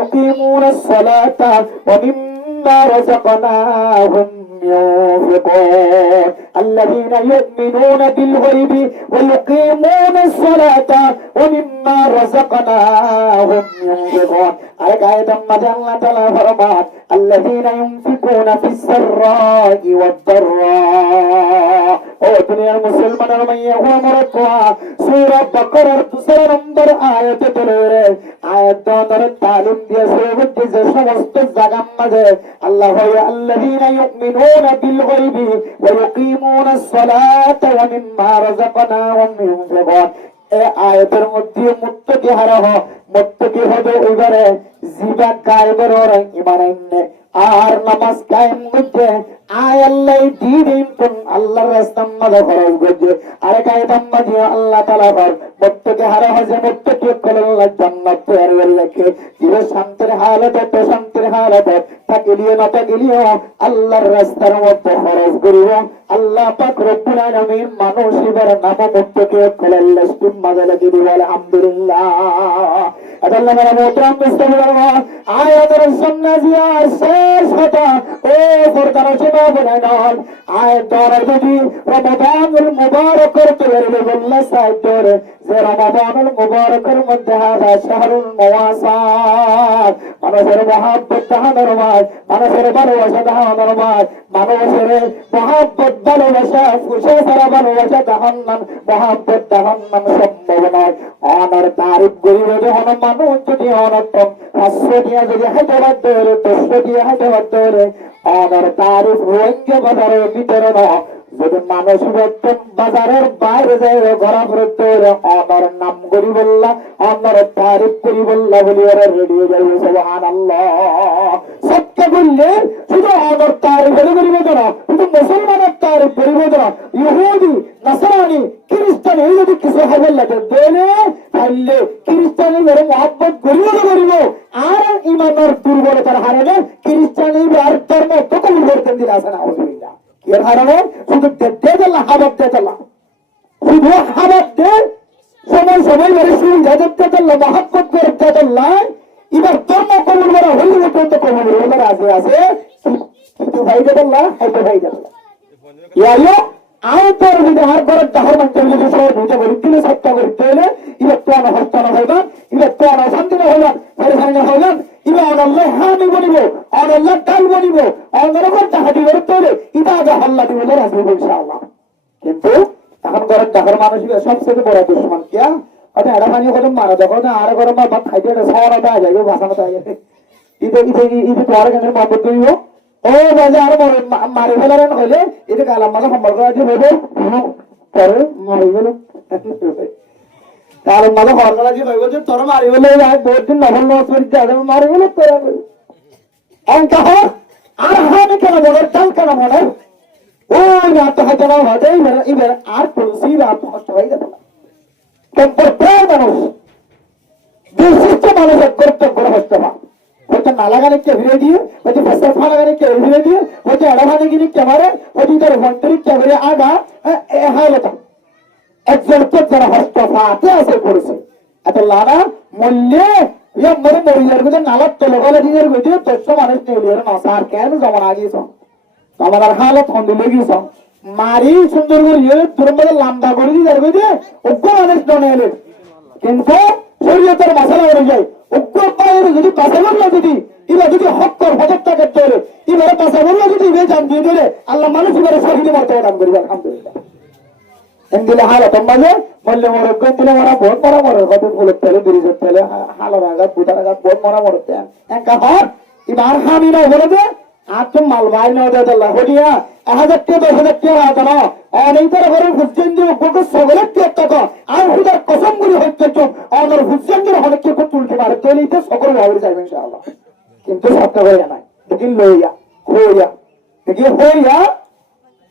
يقيمون الصلاة ومما رزقناهم ينفقون الذين يؤمنون بالغيب ويقيمون الصلاة ومما رزقناهم ينفقون آية الله تعالى فرمان الذين ينفقون في السراء والضراء ও দুনিয়ার মুসলমানের মাইয়া ও মরতোয়া সূরা বাকারার 2 নম্বর আয়াতে ধরে আয়াত ধরে তালিম দিয়েছে বুঝতে যে সমস্ত জায়গার মাঝে আল্লাহ হয় আল্লাযীনা ইউমিনুনা বিল গায়বি ওয়া ইউকিমুনাস সালাতা ওয়া মিম্মা রাযাকনাহুম ইউনফিকুন। এই আয়াতের মধ্যে মুত্তাকি হারাহ মুত্তাকি হবে এবারে জিবা কায়েমের ওর ঈমান আননে আর নামাজ কায়েম করতে আয় আল্লাহ দিন কোন আল্লাহর রাস্তার মধ্যে খরচ করছে আরে কায়দাম মাঝে আল্লাহ তাআলা কর মুত্তাকি হারা হযে মুত্তাকি আল্লাহ জান্নাত তৈরি করে রাখে যে শান্তির হালত তো শান্তির হালত থাকিলিও না থাকিলিও আল্লাহর রাস্তার মধ্যে খরচ করিব আল্লাহ পাক রব্বুল আলামিন মানুষ এবার নাম মুত্তাকি আল্লাহ স্কুল মাঝে লাগিয়ে দিব আলহামদুলিল্লাহ। আল্লাহ মেরা মোহতরম মুস্তাফিজরা আয়াতের সামনে জিয়ার শেষ কথা ও ফরদানা শোনা বনাইনাল আয়াত দ্বারা যদি রমাদানুল মুবারক করতে পারবে আল্লাহ সাইদরে যে রমাদানুল মুবারকের মধ্যে হাদা শাহরুল মুওয়াসাত, মানুষের মহব্বত দেখানোর মাস, মানুষের ভালোবাসা দেখানোর মাস, মানুষের মহব্বত ভালোবাসা ফুসে সারা ভালোবাসা দেখান মহব্বত দেখান সম্ভব নয়। অনার তারিফ করিব যখন মানুষ যদি অনর্থম 500 দিয়ে যদি হাইতে বাধ্য হলে 200 দিয়ে হাইতে বাধ্য হলে অনার তারিফ রোহিঙ্গা বাজারের ভিতরে নয়। যদি মানুষ বাজারের বাইরে যায় ঘোরা করতে হলে অনার নাম করি বললা, অনার তারিফ করি বললা বলি ওরা রেডিও যাবে। সুবহানাল্লাহ। সত্য বললে শুধু অনার তারিফ করিব না, শুধু মুসলমানের তারিফ করিব না, ইহুদি নাসারানি খ্রিস্টান এই যদি কিছু হবে লাগে বলে তাহলে খ্রিস্টানি ধরে মহব্বত করিব না করিব। আর ইমানের দুর্বলতার হারানে খ্রিস্টানি আর ধর্ম তো কবুল করতেন দিলে আসে না। এর কারণে শুধু হাবাব দেলা, শুধু হাবাব দে সময় সময় ধরে সুবিধা দেখতে চললো, মহাব্বত করতে চললাম। এবার ধর্ম কবুল করা হইলে পর্যন্ত কবুল হইলে আছে আছে কিন্তু ভাই দেলা হয়তো ভাই দেলা ইয়ালো আউটার যদি আর ঘরের দাহর মানতে যদি সব বুঝে করি দিলে সত্তা করতে হলে এবার তো আনা হস্তা না হইবান, এবার তো আনা শান্তি না হইবান, পরেশানি হইবান। এবার অনাল্লাহ হামি বনিব, অনাল্লাহ ডাল বনিব, অন্যরকম তাহাটি করতে হলে এটা আগে হল্লা দিব রাজনীব ইনশাআল্লাহ। কিন্তু এখন ঘরের দাহর মানুষ সবচেয়ে বড় দুশ্মন কিয়া হয়তো এরা পানি কত মারা দেখো না আর ঘরের ভাত খাইতে সবার দেওয়া যায় বাসানো দেওয়া যায় ঈদে ঈদে ঈদে তো আর কেন মহব্বত করিব ও বাজে আর মারি ফেলারেন হইলে এটা কালাম মাঝে সম্পর্ক আছে হইব পরে মারি গেল কালাম মাঝে হরকলা যে হইব যে তোর মারি ফেলে বহুত দিন নফল নজ করিতে আসে মারি গেল তোরা অঙ্কা হোক আর আমি কেন মনে চাল কেন মনে ওই রাত হয়তো না হয়তো এবার আর পুলিশি রাত কষ্ট হয়ে গেল কিন্তু প্রায় মানুষ বিশিষ্ট মানুষের কর্তব্য হচ্ছে না হয়তো নালাগানে কে ভিড়ে দিয়ে হয়তো ফেসার ফালাগানে কে ভিড়ে দিয়ে হয়তো এড়াভানে গিয়ে ক্যামেরে হয়তো তার ভন্ডারি ক্যামেরে আগা হালতা একজন কে যারা হস্তফাতে আছে করেছে এত লানা মূল্যে মানে মরিয়ার মধ্যে নালার তলগালা দিনের গতিয়ে 100 মানুষ নিয়ে মাসার কেন জমা আগিয়েছ আমার হালত হন্দি লেগেছ মারি সুন্দর করে তোর মধ্যে লাম্বা করে দিয়ে যাবে যে অজ্ঞ মানুষ ডনে এলে কিন্তু শরীয়তের মশলা হয়ে যায় অজ্ঞ বাইরে যদি কাছে বললো যদি এবার যদি হক কর হজর টাকা চলে এবারে কাছে বললো যদি ইবে জান দিয়ে দিলে আল্লাহ মানুষ এবারে শহীদে মর্তবা দান করবে আলহামদুলিল্লাহ। দিলে হালত মাঝে বললে মরে দিলে মরা ভোট মরা মরে কত ফুলের তেলে ব্রিজের তেলে হালার আঘাত বুটার আঘাত ভোট মরা মরে একা হর এবার হামি না বলে দে আর তো মাল ভাই না দেয় হরিয়া 1000 টাকা 10,000 টাকা আছে না অনেক ঘরের হুসেন দিয়ে ওকে সকলের টাকা আর হুদার কসম করে হচ্ছে তো অনার হুসেন দিয়ে অনেক কেউ তুলতে পারে তেলিতে সকল ভাবে যাবে ইনশাআল্লাহ। কিন্তু সবটা হয়ে না দেখিন লইয়া হইয়া দেখি হইয়া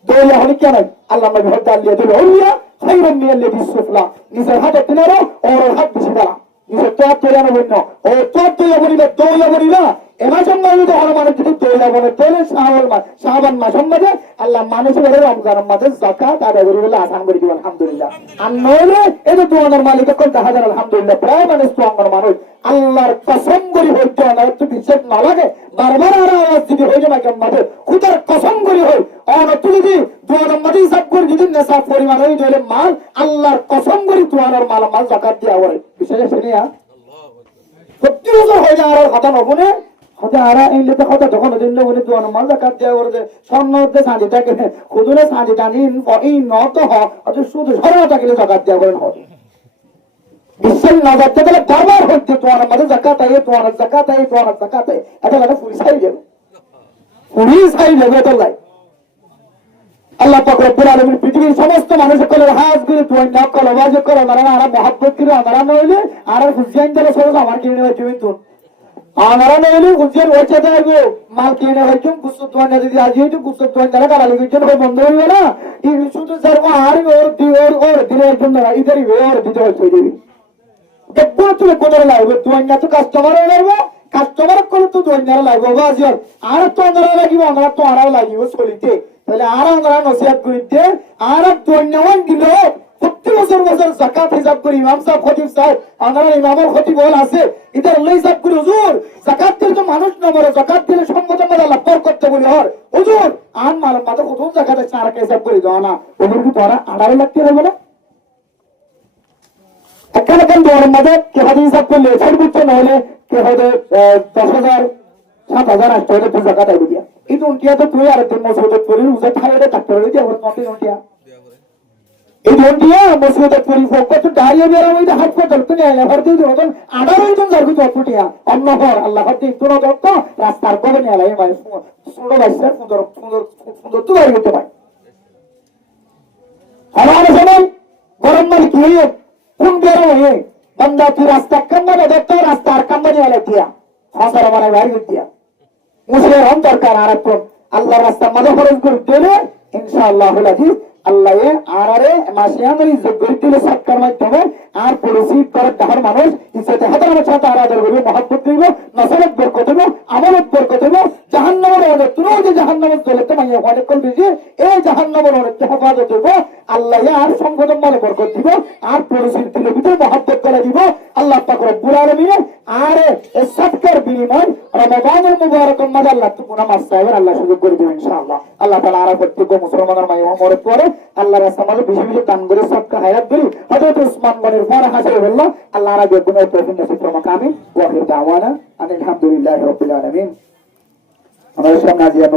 দইয়া হলে কেন আল্লাহ নবী হত্যা দিয়ে দিল হইয়া খাইরান মিয়াল্লাযী সুফলা নিজের হাতে দিলেন ওর হাত বেশি দাঁড়া নিজের তোয়ার তৈরি না বলল ও তোয়ার তৈরি বলিল দইয়া বলিল এমাজন মাসে হনুমানের যদি তৈরি বলে তৈরি শাহবান মাস সম্মানে আল্লাহ মানুষের রমজান মাসে যাকাত আদায় করে বলে আসান করে দিব আলহামদুলিল্লাহ। আর নইলে এই যে তোমাদের মালিক কোন দেখা যায় আলহামদুলিল্লাহ প্রায় মানুষ তোমার মানুষ আল্লাহর কসম করে হইতে না একটু বিশ্বাস না লাগে বারবার আর আওয়াজ দিতে হয়ে যাবে কেমন মাঝে খুদার কসম করে হই অনর্থ যদি তোমাদের মাঝে হিসাব করে যদি নেশাব পরিমাণ হয়ে যাবে মাল আল্লাহর কসম করে তোমার মাল যাকাত দেওয়া হয় বিষয়টা শুনিয়া সত্যি বছর হয়ে যায় আর কথা নবনে হতে আরা এই লেতে কথা যখন দিন বলে তো মাল যাকাত দেওয়া করে স্বর্ণতে সাঁজিটাকে খুদুরে সাঁজি টানি এই নত হয় শুধু সরলতাকে যাকাত দেওয়া করেন হয় বিশ্বাস না যাচ্ছে তাহলে বারবার হচ্ছে তোমার মাঝে জাকাত আই তোমার জাকাত আই তোমার জাকাত আই এটা লাগে পুলিশ আই যাবে পুলিশ আই যাবে এটা লাই আল্লাহ পাক রব্বুল আলামিন পৃথিবীর সমস্ত মানুষের কলে হাজ করে তুই না কলে ওয়াজ করে না আর মহব্বত করে আমরা নইলে আর হুসেন দলে সব আমার কিনে হইছে তুই আমরা নইলে হুসেন ওইটা যাইবো মাল কিনে হইছে কুসু তুই না যদি আজ হইছে কুসু তুই না কালা লিখছে বন্ধ হইবে না এই শুধু সর্ব আর ওর দিনের জন্য ইদারি ওর দিতে হইছে দিবি দেখবো তুই কোথায় লাগবে তুই না তো কাস্টমারও লাগবে কাস্টমার করলে তো তুই না লাগবে বাজিয়ার আর তো আমরা লাগিব আমরা তো আরাও লাগিব চলিতে তাহলে আর আমরা নসিহত করিতে আর তুই না দিল প্রতি বছর বছর যাকাত হিসাব করি ইমাম সাহেব খতিব সাহেব আমরা ইমামের খতিব বল আছে এটা আল্লাহ হিসাব করি হুজুর যাকাত দিলে তো মানুষ না মরে যাকাত দিলে সম্মত মত আল্লাহ পর করতে বলি হর হুজুর আন মাল মাথা কত যাকাত আছে আর হিসাব করি দাও না ওদের কি তোরা 2.5 লাখ টাকা হবে না গরম মাঝে কে হাতে হিসাব করলে সর্বোচ্চ নহলে কে হয়তো 10,000 7,000 আসতে হলে পূজা কাটাই দিয়া এই দুটিয়া তো তুই আর একদিন মসজিদে পড়ি উজে থাকলে থাকতে হলে দিয়ে কত দুটিয়া এই দুটিয়া মসজিদে পড়ি কত দাঁড়িয়ে বেরো ওই হাত পা ধরতে নিয়ে এবার দিয়ে মতন 18 জন যাবি তো ফুটিয়া অন্য ঘর আল্লাহ হাতে তোর দত্ত রাস্তার কোলে নিয়ে এলাই মানে ছোট বাচ্চা সুন্দর সুন্দর সুন্দর তো দাঁড়িয়ে যেতে পারে আমার সময় গরম মানে কি হয়ে কোন বেরো হয়ে বন্দা তুই রাস্তা কান্না দেখতো রাস্তার কান্না নিয়ে এলাই দিয়া হাজার আমার বাইরে দিয়া মুসলিম হন দরকার আর এখন আল্লাহর রাস্তা মাঝে খরচ করে দিলে ইনশাআল্লাহ আজিজ আল্লাহ আরে মাসিয়ামের ইজ্জত করে দিলে সৎকার মাধ্যমে আর পলিসি করে তাহার মানুষ ইজ্জতে হাজার আমার সাথে আদর করবে মহব্বত করবে নসরত বরকত হবে আমলত বরকত হবে জাহান্নামের অনেক তুই যে জাহান্নামের দলেতে মাইয়া অনেক করবি যে এই জাহান্নামের অনেক হেফাজত হইব আল্লাহ আর সংগঠন মানে বরকত দিব আর পলিসির দিলে ভিতরে মহব্বত করে দিব আল্লাহ পাক রব্বুল আলামিন আরে এই সৎকার বিনিময় রমাদানের মুবারক মাঝে আল্লাহ তুকুনা মাসসাইবের আল্লাহ সুযোগ করে দেবেন ইনশাআল্লাহ আল্লাহ তাআলা আর প্রত্যেক মুসলমানের মাই ওমর পরে আল্লাহর রাস্তা মাঝে বেশি বেশি দান করে সদকা হায়াত করি হযরত উসমান গনির পরে হাসিল হলো আল্লাহ রাব্বুল আলামিন তৌফিক নসিব ফরমাক আমিন ওয়া আখির দাওয়ানা আলহামদুলিল্লাহি রাব্বিল আলামিন আমাদের সামনে আজিয়া